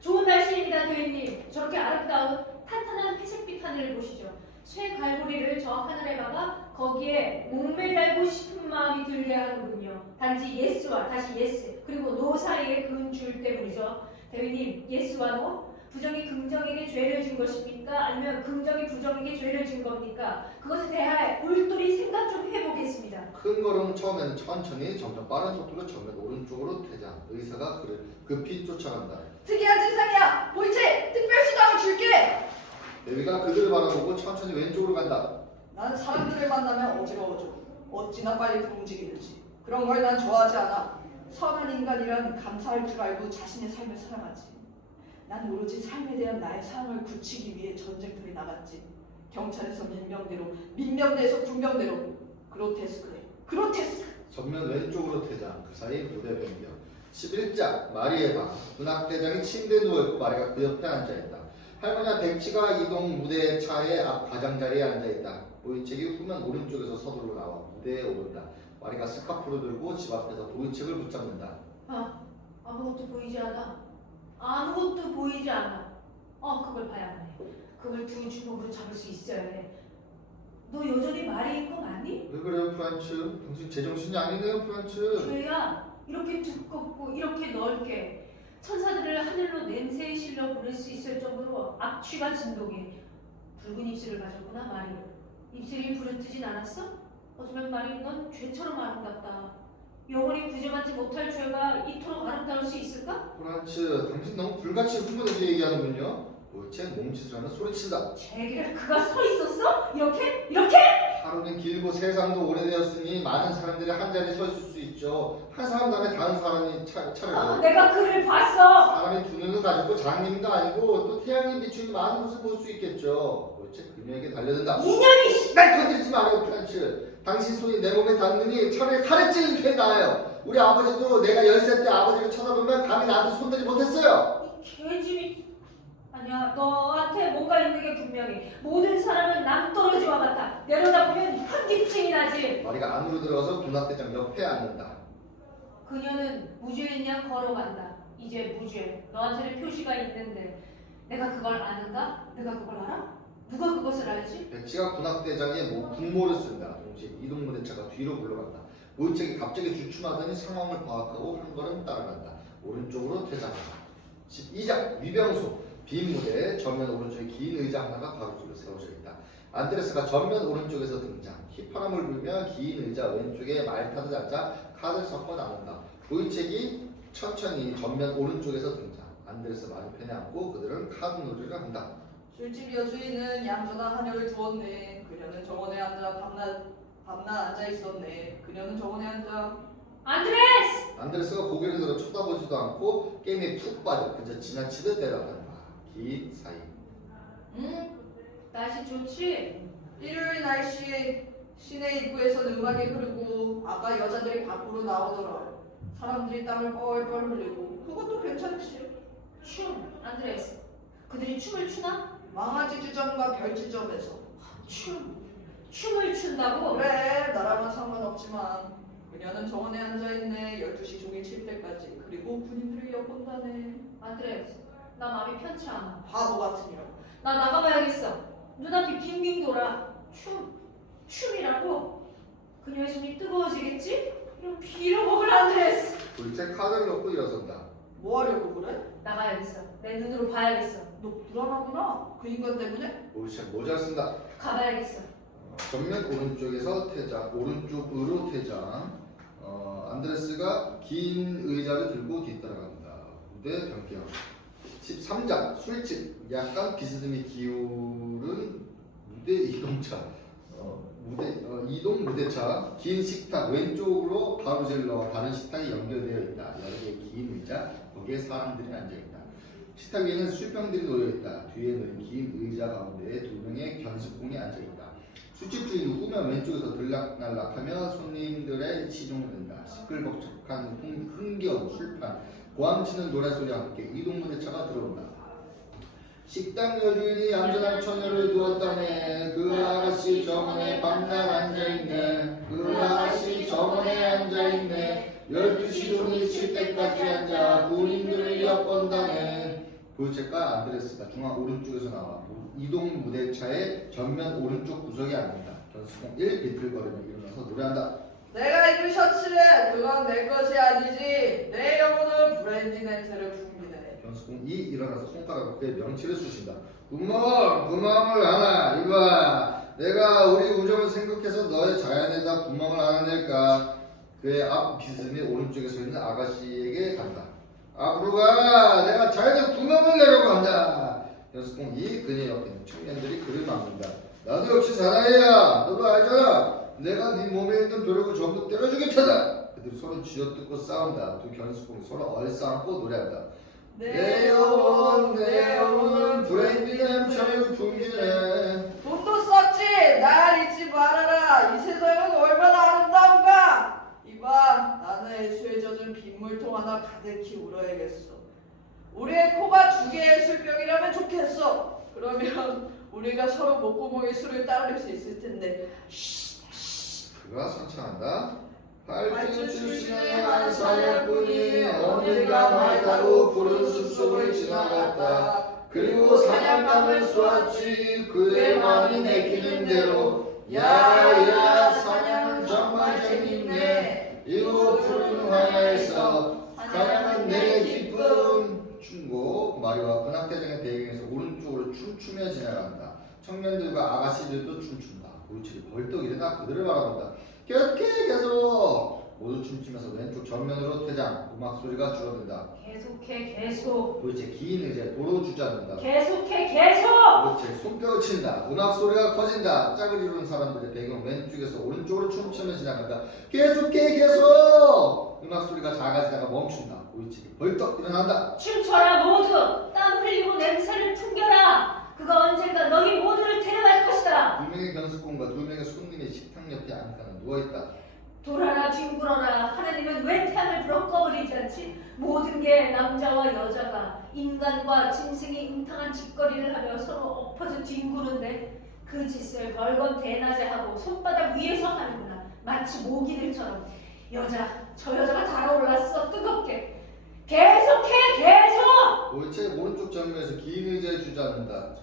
좋은 날씨입니다, 대위님. 저렇게 아름다운 탄탄한 회색빛 하늘을 보시죠. 쇠갈고리를 저 하늘에 박아 거기에 목매달고 싶은 마음이 들게 하는군요. 단지 예스와 다시 예스 그리고 노 사이의 그 줄 때문이죠. 대위님, 예스와 노? 부정이 긍정에게 죄를 진 것입니까? 아니면 긍정이 부정에게 죄를 진 겁니까? 그것에 대해 골똘히 생각 좀 해보겠습니다. 큰 걸음 처음에는 천천히 점점 빠른 속도로 전면 오른쪽으로 퇴장. 의사가 그를 급히 쫓아간다. 특이한 증상이야. 보이지? 특별시감을 줄게. 대위가 그들을 바라보고 천천히 왼쪽으로 간다. 난 사람들을 만나면 어지러워져. 어찌나 빨리 움직이는지. 그런 걸 난 좋아하지 않아. 선한 인간이란 감사할 줄 알고 자신의 삶을 살아가지. 난 오로지 삶에 대한 나의 사랑을 굳히기 위해 전쟁터에 나갔지. 경찰에서 민병대로, 민병대에서 군병대로. 그로테스크. 전면 왼쪽으로 퇴장. 그 사이 무대 변경. 11장 마리의 방. 문학대장이 침대에 누워있고 마리가 그 옆에 앉아있다. 할머니와 백치가 이동 무대 차의 앞 가장자리에 앉아있다. 보이책이 후면 오른쪽에서 서둘러 나와 무대에 오른다. 마리가 스카프를 들고 집 앞에서 보이책을 붙잡는다. 아무것도 보이지 않아. 아무것도 보이지 않아. 그걸 봐야만 해. 그걸 두 주먹으로 잡을 수 있어야 해. 너 여전히 말인 거 맞니? 왜 그래요 프란츠? 당신 제정신이 아니네요 프란츠. 죄야. 이렇게 두껍고 이렇게 넓게 천사들을 하늘로 냄새에 실려 보낼 수 있을 정도로 악취가 진동해. 붉은 입술을 가졌구나 마리. 입술이 부르뜨진 않았어? 어쩌면 마리 넌 죄처럼 아름답다. 영원히 구제받지 못할 죄가 이토록 아름다울 수 있을까? 프란츠, 당신 너무 불같이 흥분해서 얘기하는군요. 보이책 몸짓을 하며 소리친다. 제기를 그가 서 있었어? 이렇게? 이렇게? 하루는 길고 세상도 오래되었으니 많은 사람들이 한 자리에 서 있을 수 있죠. 한 사람 다음에 다른 사람이 차례로. 내가 그를 봤어. 사람이 두 눈을 가지고 장님도 아니고 또 태양이 비추는 많은 것을 볼 수 있겠죠. 보이책 그녀에게 달려든다. 인연이 날 건드리지 마세요 프란츠. 당신 손이 내 몸에 닿느니 차라리 칼을 찌르는 게 나아요. 우리 아버지도 내가 10살 때 아버지를 쳐다보면 감히 나한테 손대지 못했어요. 이 개집이 아니야. 너한테 뭔가 있는 게 분명해. 모든 사람은 낭떠러지와 같아. 내려다보면 현기증이 나지. 마리가 안으로 들어가서 문학대장 옆에 앉는다. 그녀는 무죄인 양 걸어간다. 이제 무죄. 너한테는 표시가 있는데 내가 그걸 아는가? 내가 그걸 알아? 누가 그것을 알지? 백치가 군악대장의 군모를 쓴다. 동시에 이동무대차가 뒤로 물러간다. 모이책이 갑자기 주춤하더니 상황을 파악하고 한 걸음 따라간다. 오른쪽으로 퇴장한다. 12장 위병소. 빈 무대에 전면 오른쪽에 긴 의자 하나가 가로질러 세워져 있다. 안드레스가 전면 오른쪽에서 등장. 휘파람을 불며 긴 의자 왼쪽에 말 타듯 앉아 카드를 섞어 나눈다. 모이책이 천천히 전면 오른쪽에서 등장. 안드레스 맞은편에 앉고 그들은 카드 놀이를 한다. 술집 여주인은 얌전한 하녀를 두었네. 그녀는 정원에 앉아 밤낮 앉아 있었네. 그녀는 정원에 앉아. 안드레스! 안드레스가 고개를 들어 쳐다보지도 않고 게임에 푹 빠져 그저 지나치듯 대답한다. 긴 사이. 응? 날씨 좋지? 일요일 날씨 시내 입구에서는 음악이 흐르고 아까 여자들이 밖으로 나오더라. 사람들이 땀을 뻘뻘 흘리고 그것도 괜찮지. 춤, 안드레스. 그들이 춤을 추나? 망아지 주점과 별지점에서. 춤을 춘다고? 그래, 나랑은 상관없지만 그녀는 정원에 앉아있네. 12시 종일 칠 때까지. 그리고 군인들을 엿본다네. 안드레스, 나 마음이 편치 않아. 바보 같은 년. 나 나가봐야겠어. 눈앞이 빙빙 돌아. 춤이라고? 그녀의 손이 뜨거워지겠지? 이런 빌어먹을 안드레스. 둘째 카드를 넣고 일어선다. 뭐 하려고 그래? 나가야겠어. 내 눈으로 봐야겠어. 너 불안하구나. 그 인간 때문에? 모이책 모자를 쓴다. 가봐야겠어. 전면 오른쪽에서 퇴장, 오른쪽으로 퇴장. 안드레스가 긴 의자를 들고 뒤따라간다. 무대 변경. 13장 술집. 약간 비스듬히 기울은 무대 이동차. 이동 무대차. 긴 식탁 왼쪽으로 가로질러 다른 식탁이 연결되어 있다. 여러 개의 긴 의자. 거기에 사람들이 앉아 있다. 식탁 위에는 술병들이 놓여 있다. 뒤에는 긴 의자 가운데에 두 명의 견습공이 앉아 있다. 술집 주인은 후면 왼쪽에서 들락날락하며 손님들의 시종을 든다. 시끌벅적한 흥겨운 술판, 고함치는 노래소리와 함께 이동무대차가 들어온다. 식당 여주인이 얌전한 처녀를 두었다네. 그 아가씨 정원에 밤낮 앉아있네. 그 아가씨 정원에 앉아있네. 12시 종일 칠 때까지 앉아 군인들을 엿본다네. 보이체과 안드레스가 중앙 오른쪽에서 나와 이동 무대차의 전면 오른쪽 구석에 앉는다. 견수공 1 비틀거리며 일어나서 노래한다. 내가 입은 셔츠래. 그건 내 것이 아니지. 내 영혼은 브랜디 냄새를 풍기네. 견수공 2 일어나서 손가락으로 그의 명치를 쑤신다. 구멍을 하나 이봐. 내가 우리 우정을 생각해서 너의 자연에다 구멍을 하나 낼까. 그의 앞 비스듬히 오른쪽에 서 있는 아가씨에게 간다. 앞으로 가. 내가 자연에 구멍을 내려고 한다. 견수공 2 그녀 옆에 있는 청년들이 그를 막는다. 나도 역시 사나이야. 너도 알잖아. 내가 네 몸에 있는 벼룩을 전부 때려주겠다. 그들이 서로 쥐어뜯고 싸운다. 두 견수공이 서로 얼싸안고 노래한다. 내 영혼은 브랜디 냄새를 풍기네. 돈도 썼지. 날 잊지 말아라. 이 세상은 얼마나 아름다운가. 이봐, 나는 애수에 젖은 빗물통 하나 가득히 울어야겠어. 우리의 코가 2개의 술병이라면 좋겠어. 그러면 우리가 서로 목구멍에 술을 따를 수 있을 텐데. 그가 선창한다. 발주 출신의 한 사냥꾼이 언젠가 말 타고 푸른 숲속을 지나갔다. 그리고 사냥감을 쏘았지. 그의 마음이 내키는 대로. 야야 사냥은 정말 재밌네. 이곳 푸른 황야에서 사냥은 내 기쁨. 충고 마리와 근학대장의 배경에서 오른쪽으로 춤추며 지나간다. 청년들과 아가씨들도 춤춘다. 보이치기 벌떡 일어나 그들을 바라본다. 계속 모두 춤추면서 왼쪽 전면으로 퇴장. 음악 소리가 줄어든다. 계속해 계속. 보이치 긴 의자에 도로 주저앉는다. 계속해 계속. 보이치 손뼉을 친다. 음악 소리가 커진다. 짝을 이루는 사람들의 배경 왼쪽에서 오른쪽으로 춤추며 지나간다. 계속 음악 소리가 작아지다가 멈춘다. 보이치 벌떡 일어난다. 춤춰라 모두. 땀 흘리고 냄새를 풍겨라. 그가 언젠가 너희 모두를 데려갈 것이다. 2명의 견수공과 2명의 손님이 식탁 옆에 앉아는 누워있다. 돌아라 뒹굴어라. 하나님은 왜 태양을 불어 꺼버리지 않지? 모든 게 남자와 여자가 인간과 짐승이 음탕한 짓거리를 하며 서로 엎어져 뒹구는데 그 짓을 벌건 대낮에 하고 손바닥 위에서 하는구나. 마치 모기들처럼. 저 여자가 달아올랐어. 뜨겁게. 계속해 계속. 보이체 오른쪽 전면에서 긴 의자에 주저앉는다.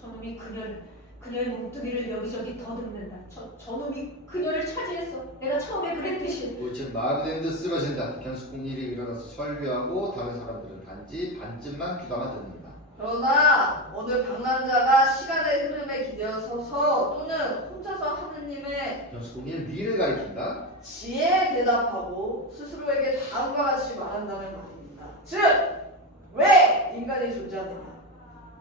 저놈이 그녀의 몸뚱이를 여기저기 더듬는다. 저놈이 그녀를 차지했어. 내가 처음에 그랬듯이. 보이체 마음이 된 듯 쓰러진다. 견수공 1이 일어나서 설교하고 다른 사람들은 단지 반쯤만 귀담아 듣는다. 그러나 오늘 방랑자가 시간의 흐름에 기대어 서서 또는 혼자서 하느님의 견수공 1 위를 가리킨다. 지혜에 대답하고 스스로에게 다음과 같이 말한다는 말입니다. 즉, 왜 인간이 존재하느냐?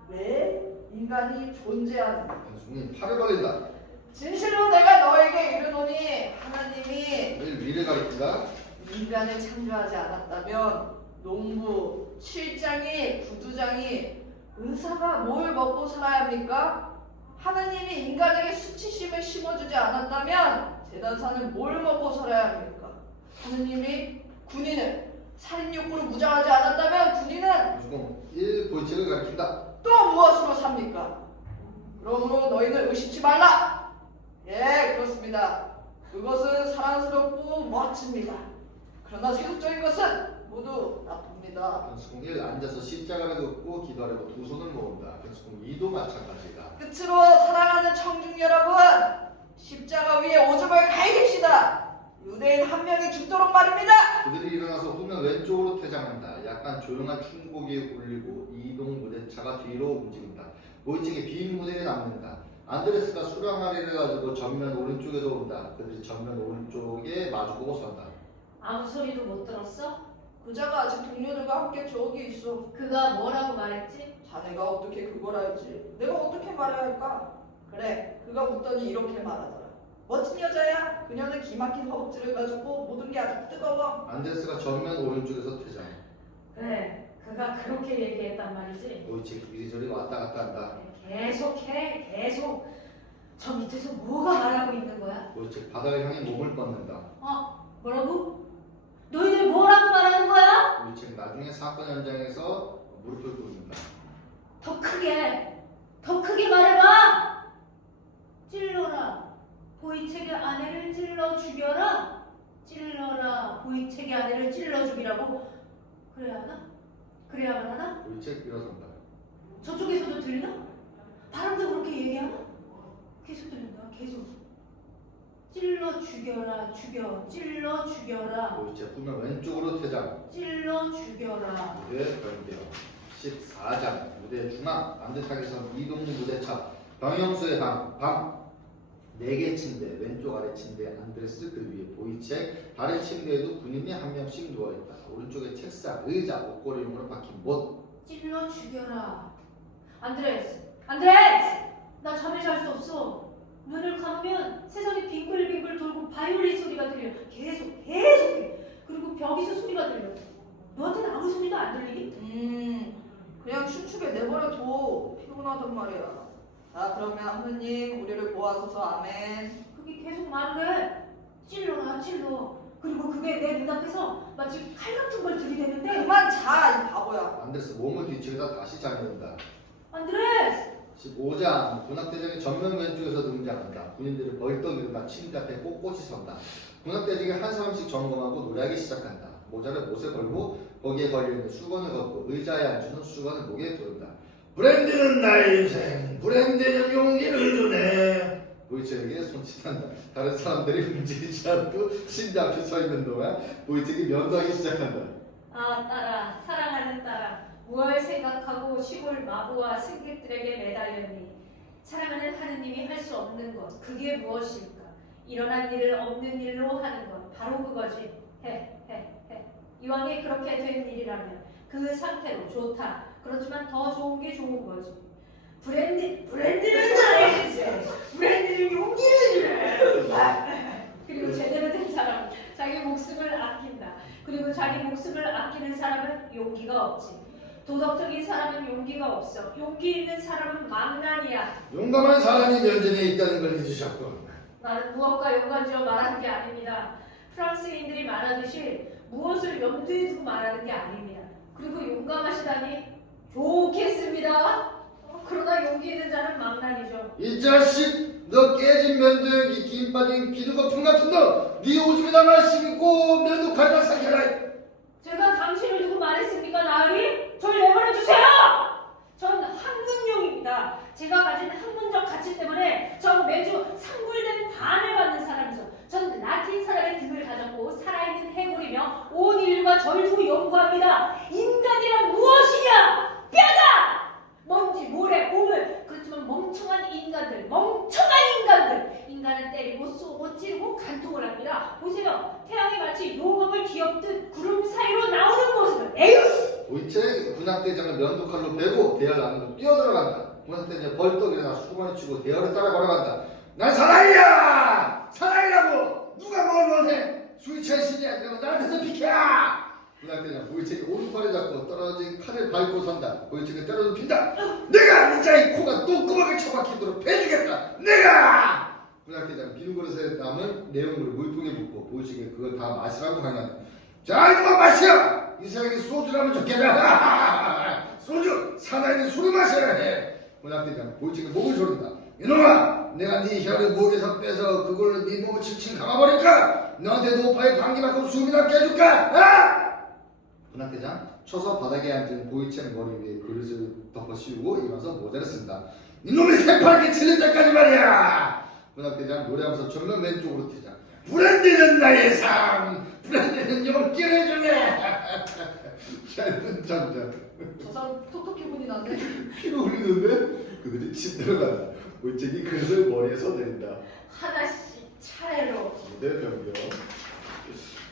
왜 인간이 존재하느냐? 견수공 1 팔을 벌린다. 진실로 내가 너에게 이르노니 하나님이 1 위를 가리킨다. 인간을 창조하지 않았다면 농부, 칠장이, 구두장이, 의사가 뭘 먹고 살아야 합니까? 하나님이 인간에게 수치심을 심어주지 않았다면 재단사는 뭘 먹고 살아야 합니까? 하나님이 군인을 살인욕구로 무장하지 않았다면 군인은 견수공 1 보이체를 가리킨다. 또 무엇으로 삽니까? 그러므로 너희는 의심치 말라. 예, 그렇습니다. 그것은 사랑스럽고 멋집니다. 그러나 세속적인 것은 모두 나쁩니다. 견수공 1 앉아서 십자가를 긋고 기도하려고 두 손을 모은다. 견수공 2도 마찬가지다. 끝으로 사랑하는 청중 여러분, 십자가 위에 오줌을 갈깁시다. 유대인 한 명이 죽도록 말입니다. 그들이 일어나서 후면 왼쪽으로 퇴장한다. 약간 조용한 춤곡이 울리고 이동 무대차가 뒤로 움직인다. 보이층이 빈 무대에 남는다. 안드레스가 수량아리를 가지고 전면 오른쪽에서 온다. 그들이 전면 오른쪽에 마주보고 선다. 아무 소리도 못 들었어? 그자가 아직 동료들과 함께 저기 있어. 그가 뭐라고 말했지? 자네가 어떻게 그걸 알지? 내가 어떻게 말해야 할까? 그래, 그가 묻더니 이렇게 말하더라. 멋진 여자야. 그녀는 기막힌 허벅지를 가지고 모든 게 아주 뜨거워. 안드레스가 전면 오른쪽에서 퇴장. 그래, 그가 그렇게 얘기했단 말이지. 보이층이 이리저리 왔다 갔다 한다. 계속해 계속. 저 밑에서 뭐가 말하고 있는 거야? 보이층 바닥을 향해 몸을 뻗는다. 뭐라고? 너희들 뭐라고 말하는 거야? 보이층 나중에 사건 현장에서 무릎을 꿇는다. 더 크게 말해봐. 찔러라. 보이책의 아내를 찔러 죽여라. 찔러라 보이책의 아내를 찔러 죽이라고. 그래야 하나? 그래야만 하나? 보이책 일어선다. 저쪽에서도 들리나? 바람도 그렇게 얘기하나? 계속 들린다. 계속. 찔러 죽여라 죽여 찔러 죽여라 보이책 후면 왼쪽으로 퇴장. 찔러 죽여라. 무대 변경. 14장 무대 중앙 반대쪽에서 이동 무대차 병영수의 방 4개 침대 왼쪽 아래 침대 안드레스 그 위에 보이책 아래 침대에도 군인이 한 명씩 누워있다. 오른쪽에 책상 의자 옷걸이용으로 박힌 못. 찔러 죽여라. 안드레스 안드레스 나 잠을 잘 수 없어. 눈을 감으면 세상이 빙글빙글 돌고 바이올린 소리가 들려. 계속해. 그리고 벽에서 소리가 들려. 너한테는 아무 소리도 안 들리니? 그냥 춤추게 내버려둬. 피곤하단 말이야. 자, 그러면 하느님 우리를 보아소서. 아멘. 그게 계속 말을 해. 찔러라 찔러. 그리고 그게 내 눈앞에서 마치 칼 같은 걸 들이대는데. 그만 자, 이 바보야. 안드레스 몸을 뒤치다 다시 잠든다. 안드레스 15장 군악대장이 전면 왼쪽에서 등장한다. 군인들이 벌떡 일어나 침대 앞에 꼿꼿이 선다. 군악대장이 한 사람씩 점검하고 노래하기 시작한다. 모자를 못에 걸고 거기에 걸려있는 수건을 걷고 의자에 앉는 수건을 목에 두른다. 브랜드는 나의 인생, 브랜드는 용기를 주네. 보이책에게 손짓한다. 다른 사람들이 움직이지 않고 침대 앞에 서 있는 동안 보이책이 면도하기 시작한다. 아 딸아 사랑하는 딸아 무엇을 생각하고 시골 마부와 승객들에게 매달렸니? 사랑하는 하느님이 할 수 없는 것 그게 무엇일까? 일어난 일을 없는 일로 하는 것 바로 그거지. 해. 이왕에 그렇게 된 일이라면 그 상태로 좋다. 그렇지만 더 좋은 게 좋은 거지. 브랜드는 나의 인생. 브랜드는 용기를 주네. 그리고 제대로 된 사람 자기 목숨을 아낀다. 그리고 자기 목숨을 아끼는 사람은 용기가 없지. 도덕적인 사람은 용기가 없어. 용기 있는 사람은 망난이야. 용감한 사람이 면전에 있다는 걸 잊으셨군. 나는 무엇과 연관지어 말하는 게 아닙니다. 프랑스인들이 말하듯이 무엇을 염두에 두고 말하는 게 아닙니다. 그리고 용감하시다니 좋겠습니다. 그러나 용기 있는 자는 망난이죠. 이 자식, 너 깨진 면도기 김 빠진 기두거품 같은 너, 네 오줌에다 말씀 있고 면도 갈다 삼켜라. 제가 당신을 두고 말했습니까, 나으리? 절 내버려 주세요. 전 학문용입니다. 제가 가진 학문적 가치 때문에 전 매주 상굴된 단을 받는 사람이죠. 전 라틴 사람의 등을 가졌고 살아있는 해골이며 온 인류가 절 두고 연구합니다. 인간이란 무엇이냐? 뼈다! 먼지, 모래, 오물. 그렇지만 멍청한 인간들. 인간은 때리고 쏘고 찌르고 간통을 합니다. 보세요. 태양이 마치 용암을 뒤엎듯 구름 사이로 나오는 모습을. 에휴! 보이책 군악대장을 면도칼로 베고 대열 안으로 뛰어들어간다. 군악대장이 벌떡 일어나 수건을 치고 대열을 따라 걸어간다. 난 사나이야! 사나이라고! 누가 뭘 원해! 술 취한 신이야! 내가 나한테서 비켜! 군악대장 보이책이 오른팔을 잡고 떨어진 칼을 밟고 선다. 보이책이 때려도 핀다. 내가 이 자의 코가 똥구멍에 처박히도록 베주겠다. 내가! 군악대장 빈 그릇에 남은 내용물을 물통에 붓고 보이책이 그걸 다 마시라고 강요한다. 자, 이거 마셔! 이 세상에 소주라면 좋겠다. 소주! 사나이는 술을 마셔야 해. 군악대장 보이책이 목을 조른다. 이놈아! 내가 네 혀를 목에서 빼서 그걸로 네 몸을 칭칭 감아버릴까? 너한테 노파에 방귀만큼 숨이나 깨줄까? 아! 군악대장 쳐서 바닥에 앉은 보이책 머리 위에 그릇을 덮어 씌우고 일어서 모자를 쓴다. 이놈이 새파랗게 칠릴 때까지 말이야! 군악대장 노래하면서 전면 왼쪽으로 튀자. 브랜드는 나의 삶! 브랜드는 용기를 해주네! 짧은 잠자. 저 사람 톡톡히 본이 나네. 피가 흘리는데 그들이 침대로 간다. 보이책이 그릇을 머리에서 내린다. 하나씩 차례로. 무대 변경.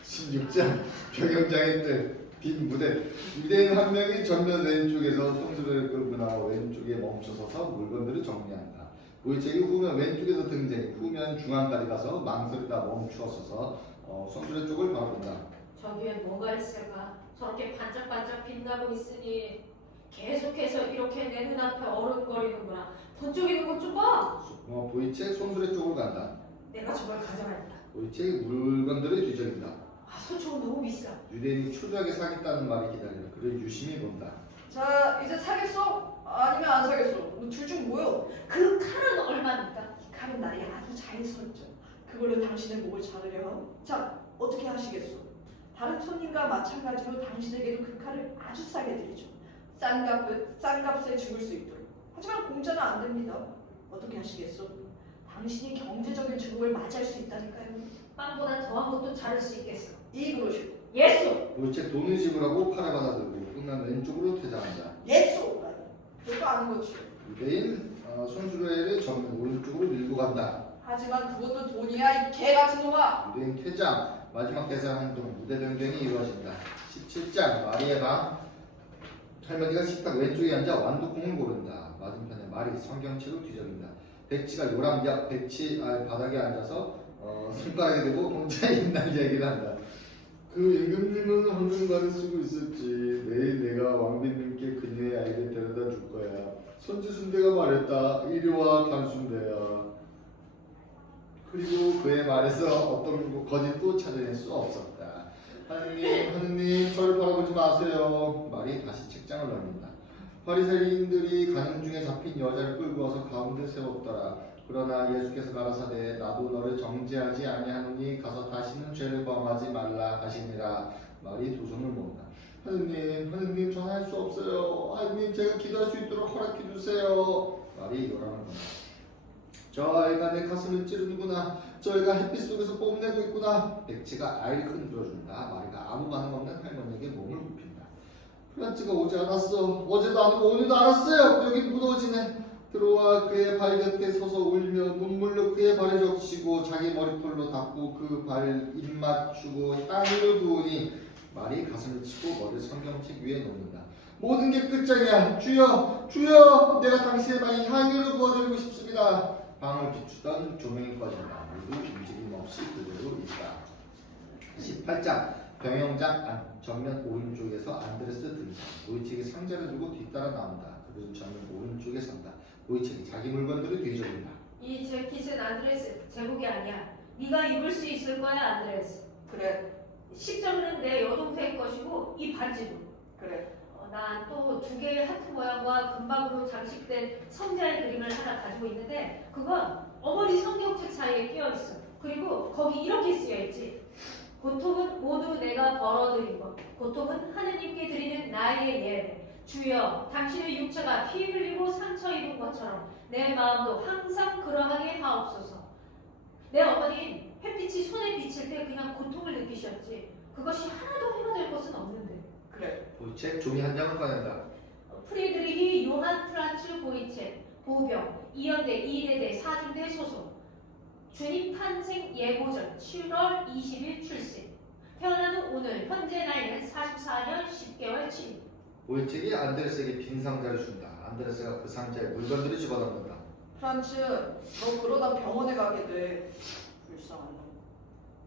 16장 병영장의 뜻. 빈 무대. 유대인 한 명이 전면 왼쪽에서 손수레를 끌고 나와 왼쪽에 멈춰서서 물건들을 정리한다. 보이책이 후면 왼쪽에서 등장해 후면 중앙까지 가서 망설이다 멈추어서서 손수레 쪽을 바라본다. 저기에 뭐가 있을까? 저렇게 반짝반짝 빛나고 있으니 계속해서 이렇게 내 눈앞에 어른거리는구나. 저쪽에 있는 것 좀 봐. 보이책 손수레 쪽으로 간다. 내가 저걸 가져갈다. 보이책이 물건들을 뒤적인다. 아, 소총은 너무 비싸. 유대인이 초조하게 사겠다는 말이 기다려 그를 유심히 본다. 자, 이제 사겠어? 아니면 안 사겠어? 너 둘 중 뭐요? 그 칼은 얼마입니까? 이 칼은 날이 아주 잘 설죠. 그걸로 당신의 목을 자르려 하오? 자, 어떻게 하시겠소? 다른 손님과 마찬가지로 당신에게도 그 칼을 아주 싸게 드리죠. 싼 값에 죽을 수 있도록. 하지만 공짜는 안 됩니다. 어떻게 하시겠소? 당신이 경제적인 죽음을 맞이할 수 있다니까요. 빵보다 더한 것도 자를 수 있겠어. 이 그러시오. 예수! 보이책 돈을 지불하고 칼을 받아들고 끝난 왼쪽으로 퇴장한다. 예수! 그것도 아는 거죠. 유대인 손수레를 정면 오른쪽으로 밀고 간다. 하지만 그것도 돈이야, 이 개같은 놈아. 유대인 퇴장 마지막 대사 행동 무대 변경이 이루어진다. 17장 마리의 방 할머니가 식탁 왼쪽에 앉아 완두콩을 고른다. 맞은편에 말이 성경책을 뒤적인다. 백치가 요람벽 백치 바닥에 앉아서 손가락에 대고 혼자 옛날 이야기를 한다. 그 임금님은 헌금관을 쓰고 있었지. 내일 내가 왕비님께 그녀의 아이를 데려다 줄 거야. 선지순대가 말했다. 이리와 간순대야. 그리고 그의 말에서 어떤 거짓도 찾아낼 수 없었다. 하느님, 저를 바라보지 마세요. 말이 다시 책장을 넘긴다. 바리새인들이 가는 중에 잡힌 여자를 끌고 와서 가운데 세웠더라. 그러나 예수께서 가라사대 나도 너를 정죄하지 아니하노니 가서 다시는 죄를 범하지 말라 하시니라. 말이 두 손을 모은다. 하느님 전할 수 없어요. 하느님 제가 기도할 수 있도록 허락해 주세요. 말이 요란을 건다. 저 아이가 내 가슴을 찌르는구나. 저 아이가 햇빛 속에서 뽐내고 있구나. 백치가 아이를 흔들어준다. 마리가 아무 반응 없는 할머니에게 몸을 굽힌다. 프란츠가 오지 않았어. 어제도 안 오고 오늘도 안 왔어요. 여기 무너지네. 들어와 그의 발 곁에 서서 울며 눈물로 그의 발에 적시고 자기 머리털로 닦고 그 발 입 맞추고 향을 부으니 말이 가슴을 치고 머리를 성경책 위에 놓는다. 모든 게 끝장이야. 주여 주여 내가 당신의 방에 향유를 부어드리고 싶습니다. 방을 비추던 조명이 꺼진다. 모두 움직임 없이 그대로 있다. 18장 병영장 안 정면 오른쪽에서 안드레스 등장. 보이책이 상자를 들고 뒤따라 나온다. 그들은 정면 오른쪽에 선다. 보이책이 자기 물건들을 뒤져본다. 이 재킷은 안드레스 제복이 아니야. 네가 입을 수 있을 거야, 안드레스. 그래, 식전은 내 여동생 것이고 이 반지도. 그래. 난 또 두 개의 하트 모양과 금박으로 장식된 성자의 그림을 하나 가지고 있는데 그건 어머니 성경책 사이에 끼어 있어. 그리고 거기 이렇게 쓰여 있지. 고통은 모두 내가 벌어들인 것. 고통은 하느님께 드리는 나의 예배. 주여, 당신의 육체가 피 흘리고 상처 입은 것처럼 내 마음도 항상 그러하게 하옵소서. 내 어머니는 햇빛이 손에 비칠 때 그냥 고통을 느끼셨지. 그것이 하나도 해가 될 것은 없는데. 그래. 보이책 종이 한 장을 꺼낸다. 프리드리히 요한 프란츠 보이체, 보병, 이연대, 이대대, 사중대 소속. 주님 탄생 예고전 7월 20일 출생. 태어난 후 오늘 현재 나이는 44년 10개월 7일. 보이책이 안드레스에게 빈 상자를 준다. 안드레스가 그 상자에 물건들을 집어넣는다. 프란츠, 너 그러다 병원에 가게 돼. 불쌍한 놈.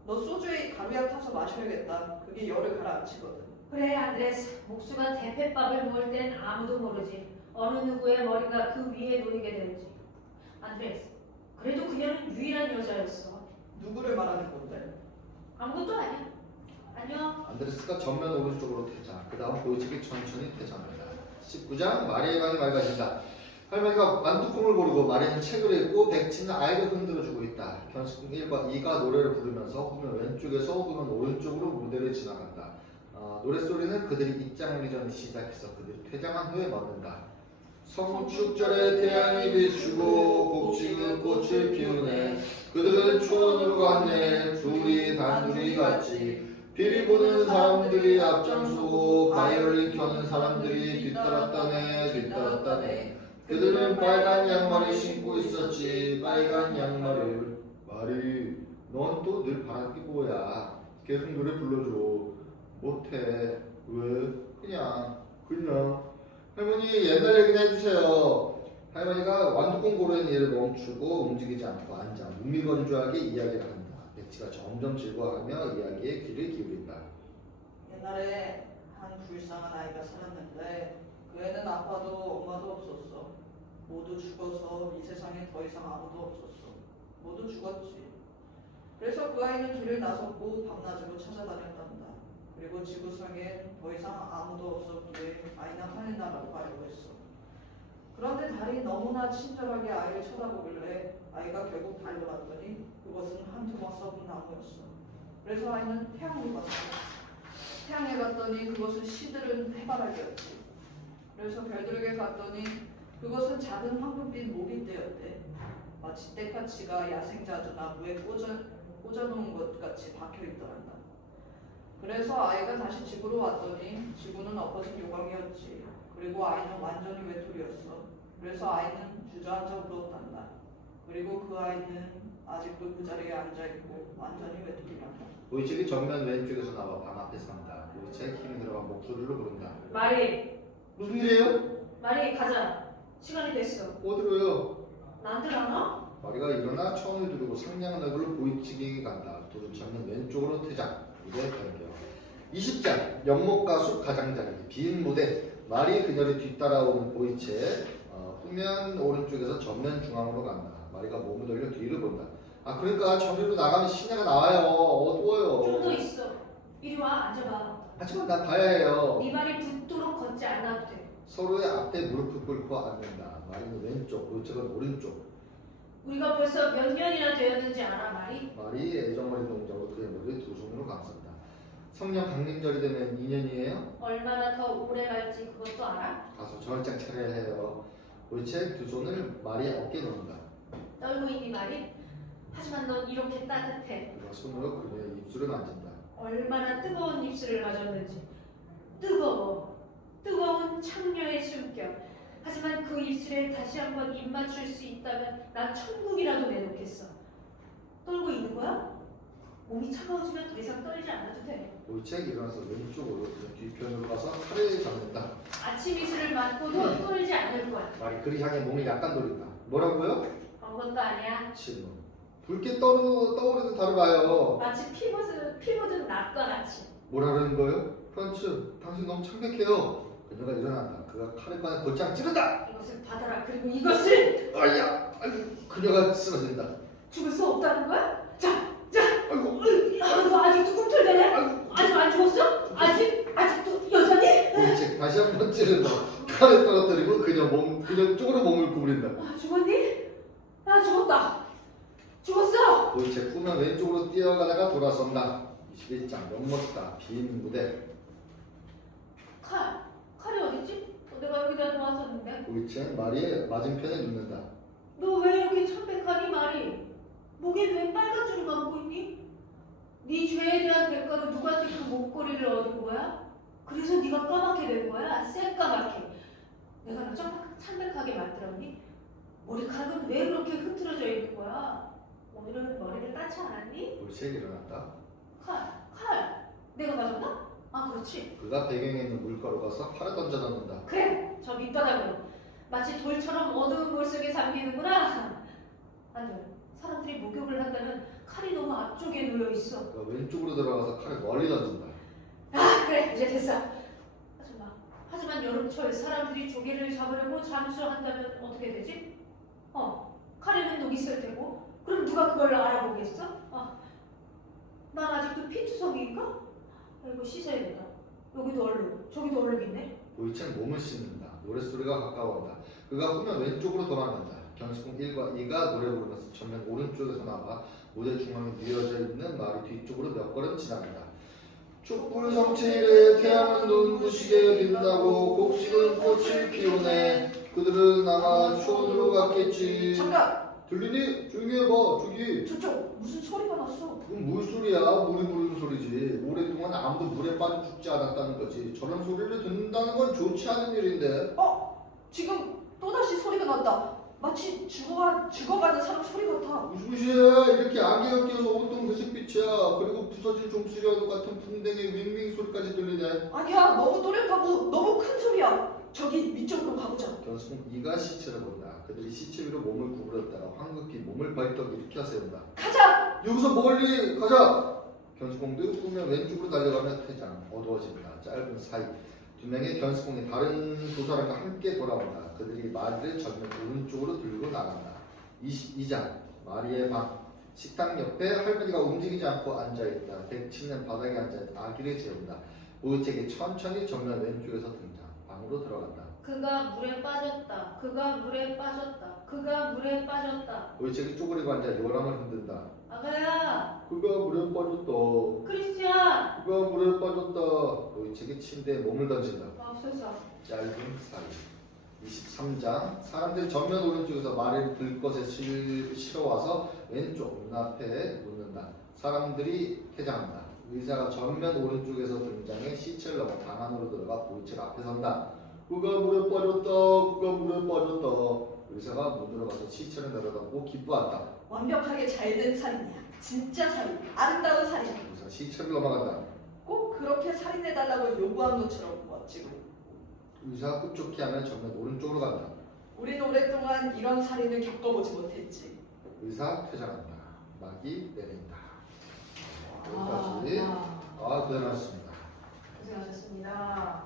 너 소주에 가루약 타서 마셔야겠다. 그게 열을 가라앉히거든. 그래 안드레스, 목수가 대패밥을 모을 땐 아무도 모르지. 어느 누구의 머리가 그 위에 놓이게 될지. 안드레스, 그래도 그녀는 유일한 여자였어. 누구를 말하는 건데? 아무것도 아니야. 안녕. 안드레스가 전면 오른쪽으로 퇴장. 그 다음 보이책이 천천히 퇴장한다. 19장 마리의 방이 맑아진다. 할머니가 완두콩을 고르고 마리는 책을 읽고 백치는 아이를 흔들어주고 있다. 견습 1과 2가 노래를 부르면서 후면 왼쪽에서 후면 오른쪽으로 무대를 지나간다. 노랫소리는 그들이 입장하기 전에 시작해서 그들이 퇴장한 후에 멎는다. 성축절에 태양이 비추고 복지그 꽃을 피우네. 그들은 초원으로 갔네. 둘이 단둘이 갔지. 비리 보는 사람들이 앞장서고 바이올린 켜는 사람들이 뒤따랐다네. 그들은 빨간 양말을 신고 있었지. 빨간 양말을. 말이 넌 또 늘 바라는 게 뭐야. 계속 노래 불러줘. 못해. 왜? 그냥 할머니 옛날 얘기나 해주세요. 할머니가 완두콩 고르는 일을 멈추고 움직이지 않고 앉아 무미건조하게 이야기를 한다. 백치가 점점 즐거워하며 이야기에 귀를 기울인다. 옛날에 한 불쌍한 아이가 살았는데 그 애는 아빠도 엄마도 없었어. 모두 죽어서 이 세상에 더 이상 아무도 없었어. 모두 죽었지. 그래서 그 아이는 길을 나섰고 밤낮으로 찾아다녔단다. 그리고 지구상엔 더 이상 아무도 없었기에 아이나 살린다라고 하려고 했어. 그런데 달이 너무나 친절하게 아이를 쳐다보길래 아이가 결국 달려갔더니 그것은 한 두 썩은 나무였어. 그래서 아이는 태양으로 갔어. 태양에 갔더니 그것은 시들은 해바라기였지. 그래서 별들에게 갔더니 그것은 작은 황금빛 모깃대였대. 마치 떼까치가 야생자두 나무에 꽂아놓은 것 같이 박혀있더란다. 그래서 아이가 다시 집으로 왔더니 지구는 엎어진 요강이었지. 그리고 아이는 완전히 외톨이였어. 그래서 아이는 주저앉아 울었단다. 그리고 그 아이는 아직도 그 자리에 앉아있고 완전히 외톨이란다. 보이책이 정면 왼쪽에서 나와 방 앞에 산다. 보이책 힘이 들어간 목소리로 부른다. 마리, 무슨 일이에요? 마리 가자. 시간이 됐어. 어디로요? 난들 아나? 마리가 일어나 천을 두르고 상냥한 얼굴로 보이책에게 간다. 둘은 정면 왼쪽으로 퇴장. 무대 변경. 20장 연못가 숲 가장자리 빈 무대. 마리 그녀를 뒤따라오는 보이책. 후면 오른쪽에서 전면 중앙으로 간다. 마리가 몸을 돌려 뒤를 본다. 아 그러니까 저리로 나가면 시내가 나와요. 어두워요. 좀 더 있어. 이리 와 앉아봐. 하지만 난 봐야 해요. 네 발이 붓도록 걷지 않아도 돼. 서로의 앞에 무릎을 꿇고 앉는다. 마리는 왼쪽, 보이책은 오른쪽. 우리가 벌써 몇 년이나 되었는지 알아, 마리? 말이 애정어린 동작으로 그의 머리를 두 손으로 감싼다. 성령 강림절이 되면 2년이에요? 얼마나 더 오래 갈지 그것도 알아? 가서 절장 차려야 해요. 보이책 두 손을 말이 어깨에 놓는다. 떨고 있니, 마리? 하지만 넌 이렇게 따뜻해. 그가 손으로 그녀의 입술을 만진다. 얼마나 뜨거운 입술을 가졌는지. 뜨거워. 뜨거운 창녀의 숨결. 하지만 그 입술에 다시 한번 입 맞출 수 있다면 난 천국이라도 내놓겠어. 떨고 있는 거야? 몸이 차가워지면 더 이상 떨지 않아도 돼. 보이책 일어나서 왼쪽으로 그녀 뒤편으로 가서 칼을 잡는다. 아침 이슬을 맞고도 떨지 않을 거야. 말이 그리 향해 몸을 약간 돌린다. 뭐라고요? 아무것도 아니야. 질문. 붉게 떠오르는 달을 봐요. 마치 피 묻은 낫과 같이. 뭐라는 거예요? 프란츠, 당신 너무 창백해요. 그녀가 일어난다. 그가 칼을 꺼내 곧장 찌른다. 이것을 받아라. 그리고 이것을 아야, 아이고, 그녀가 쓰러진다. 죽을 수 없다는 거야? 자, 아이고, 너 아직도 꿈틀대네? 아이고. 아직 안 죽었어? 아직도 여전히? 보이책 다시 한 번 찌른다. 칼을 떨어뜨리고 그녀 쪽으로 몸을 구부린다. 아, 죽었니? 아, 죽었어. 보이책 후면 왼쪽으로 뛰어가다가 돌아선다. 21장 연못가 빈 무대. 칼이 어딨지? 내가 여기다 놓았었는데. 보이책 마리의 맞은편에 눕는다. 너 왜 이렇게 창백하니, 말이? 목에 왜 빨간 줄을 감고 있니? 네 죄에 대한 대가로 누구한테 그 목걸이를 얻은 거야? 그래서 네가 까맣게 된 거야? 새까맣게. 내가 너 창백하게 만들었니? 머리카락은 왜 그렇게 흐트러져 있는 거야? 오늘은 머리를 따지 않았니? 보이책 일어났다. 칼. 내가 가졌나? 아, 그렇지. 그가 배경에 있는 물가로 가서 칼을 던져 넣는다. 그래, 저 밑바닥으로. 마치 돌처럼 어두운 물속에 잠기는구나. 안 돼. 사람들이 목욕을 한다면 칼이 너무 앞쪽에 놓여 있어. 그가 왼쪽으로 들어가서 칼을 멀리 던진다. 아, 그래, 이제 됐어. 하지만 여름철 사람들이 조개를 잡으려고 잠수한다면 어떻게 되지? 칼에는 녹이 있을 테고. 그럼 누가 그걸 알아보겠어? 난 아직도 피투성이인가? 이거 씻어야겠다. 여기도 얼룩, 저기도 얼룩 있네. 보이책 몸을 씻는다. 노랫소리가 가까워온다. 그가 후면 왼쪽으로 도망간다. 견수공 1과 2가 노래 부르면서 전면 오른쪽에서 나와 무대 중앙에 뉘어져 있는 마리 뒤쪽으로 몇 걸음 지나간다. 촛불 성취일에 태양은 눈부시게 빛나고 곡식은 꽃을 피우네. 그들은 아마 추원으로 갔겠지. 잠깐! 들리니? 조용히 해봐. 저기. 저쪽 무슨 소리가 났어? 그건 물소리야. 물이 부르는 소리지. 오랫동안 아무도 물에 빠져 죽지 않았다는 거지. 저런 소리를 듣는다는 건 좋지 않은 일인데. 지금 또다시 소리가 났다. 마치 죽어가는 사람 소리 같아. 무슨 짓이야. 이렇게 안개가 끼어서 온통 회색빛이야. 그리고 부서진 종소리와도 같은 풍뎅이 윙윙 소리까지 들리네. 아니야, 너무 또렷하고 너무 큰 소리야. 저기 위쪽으로 가보자. 견수공 2가 시체를 본다. 그들이 시체 위로 몸을 구부렸다가 황급히 몸을 벌떡 일으켜 세운다. 가자! 여기서 멀리 가자. 견수공도 후면 왼쪽으로 달려가며 퇴장. 어두워집니다. 짧은 사이 두 명의 견수공이 다른 두 사람과 함께 돌아온다. 그들이 마리를 전면 오른쪽으로 들고 나간다. 22장 마리의 방. 식탁 옆에 할머니가 움직이지 않고 앉아있다. 백치는 바닥에 앉아 아기를 재운다. 보이책이 천천히 정면 왼쪽에서 등장. 방으로 들어간다. 그가 물에 빠졌다. 그가 물에 빠졌다. 그가 물에 빠졌다. 보이책이 쪼그리고 앉아 요람을 흔든다. 아가야, 그가 물에 빠졌다. 크리스티안! 그가 물에 빠졌다. 노이체게 침대에 몸을 던진다. 맙소사. 짧은 사이. 23장 사람들이 전면 오른쪽에서 말을 들 것에 실어와서 왼쪽 눈앞에 놓는다. 사람들이 퇴장한다. 의사가 전면 오른쪽에서 등장해 시체를 넘어 방 안으로 들어가 보이체 앞에 선다. 그가 물에 빠졌다. 그가 물에 빠졌다. 의사가 못 들어가서 시체를 내려다보고 기뻐한다. 완벽하게 잘된 살인이야. 진짜 살인. 아름다운 살인. 의사 시체를 넘어간다. 꼭 그렇게 살인해달라고 요구한 것처럼 멋지고. 의사가 끝좋게 하면 전면 오른쪽으로 간다. 우리는 오랫동안 이런 살인을 겪어보지 못했지. 의사 퇴장한다. 막이 내린다. 여기까지. 고생하셨습니다. 고생하셨습니다.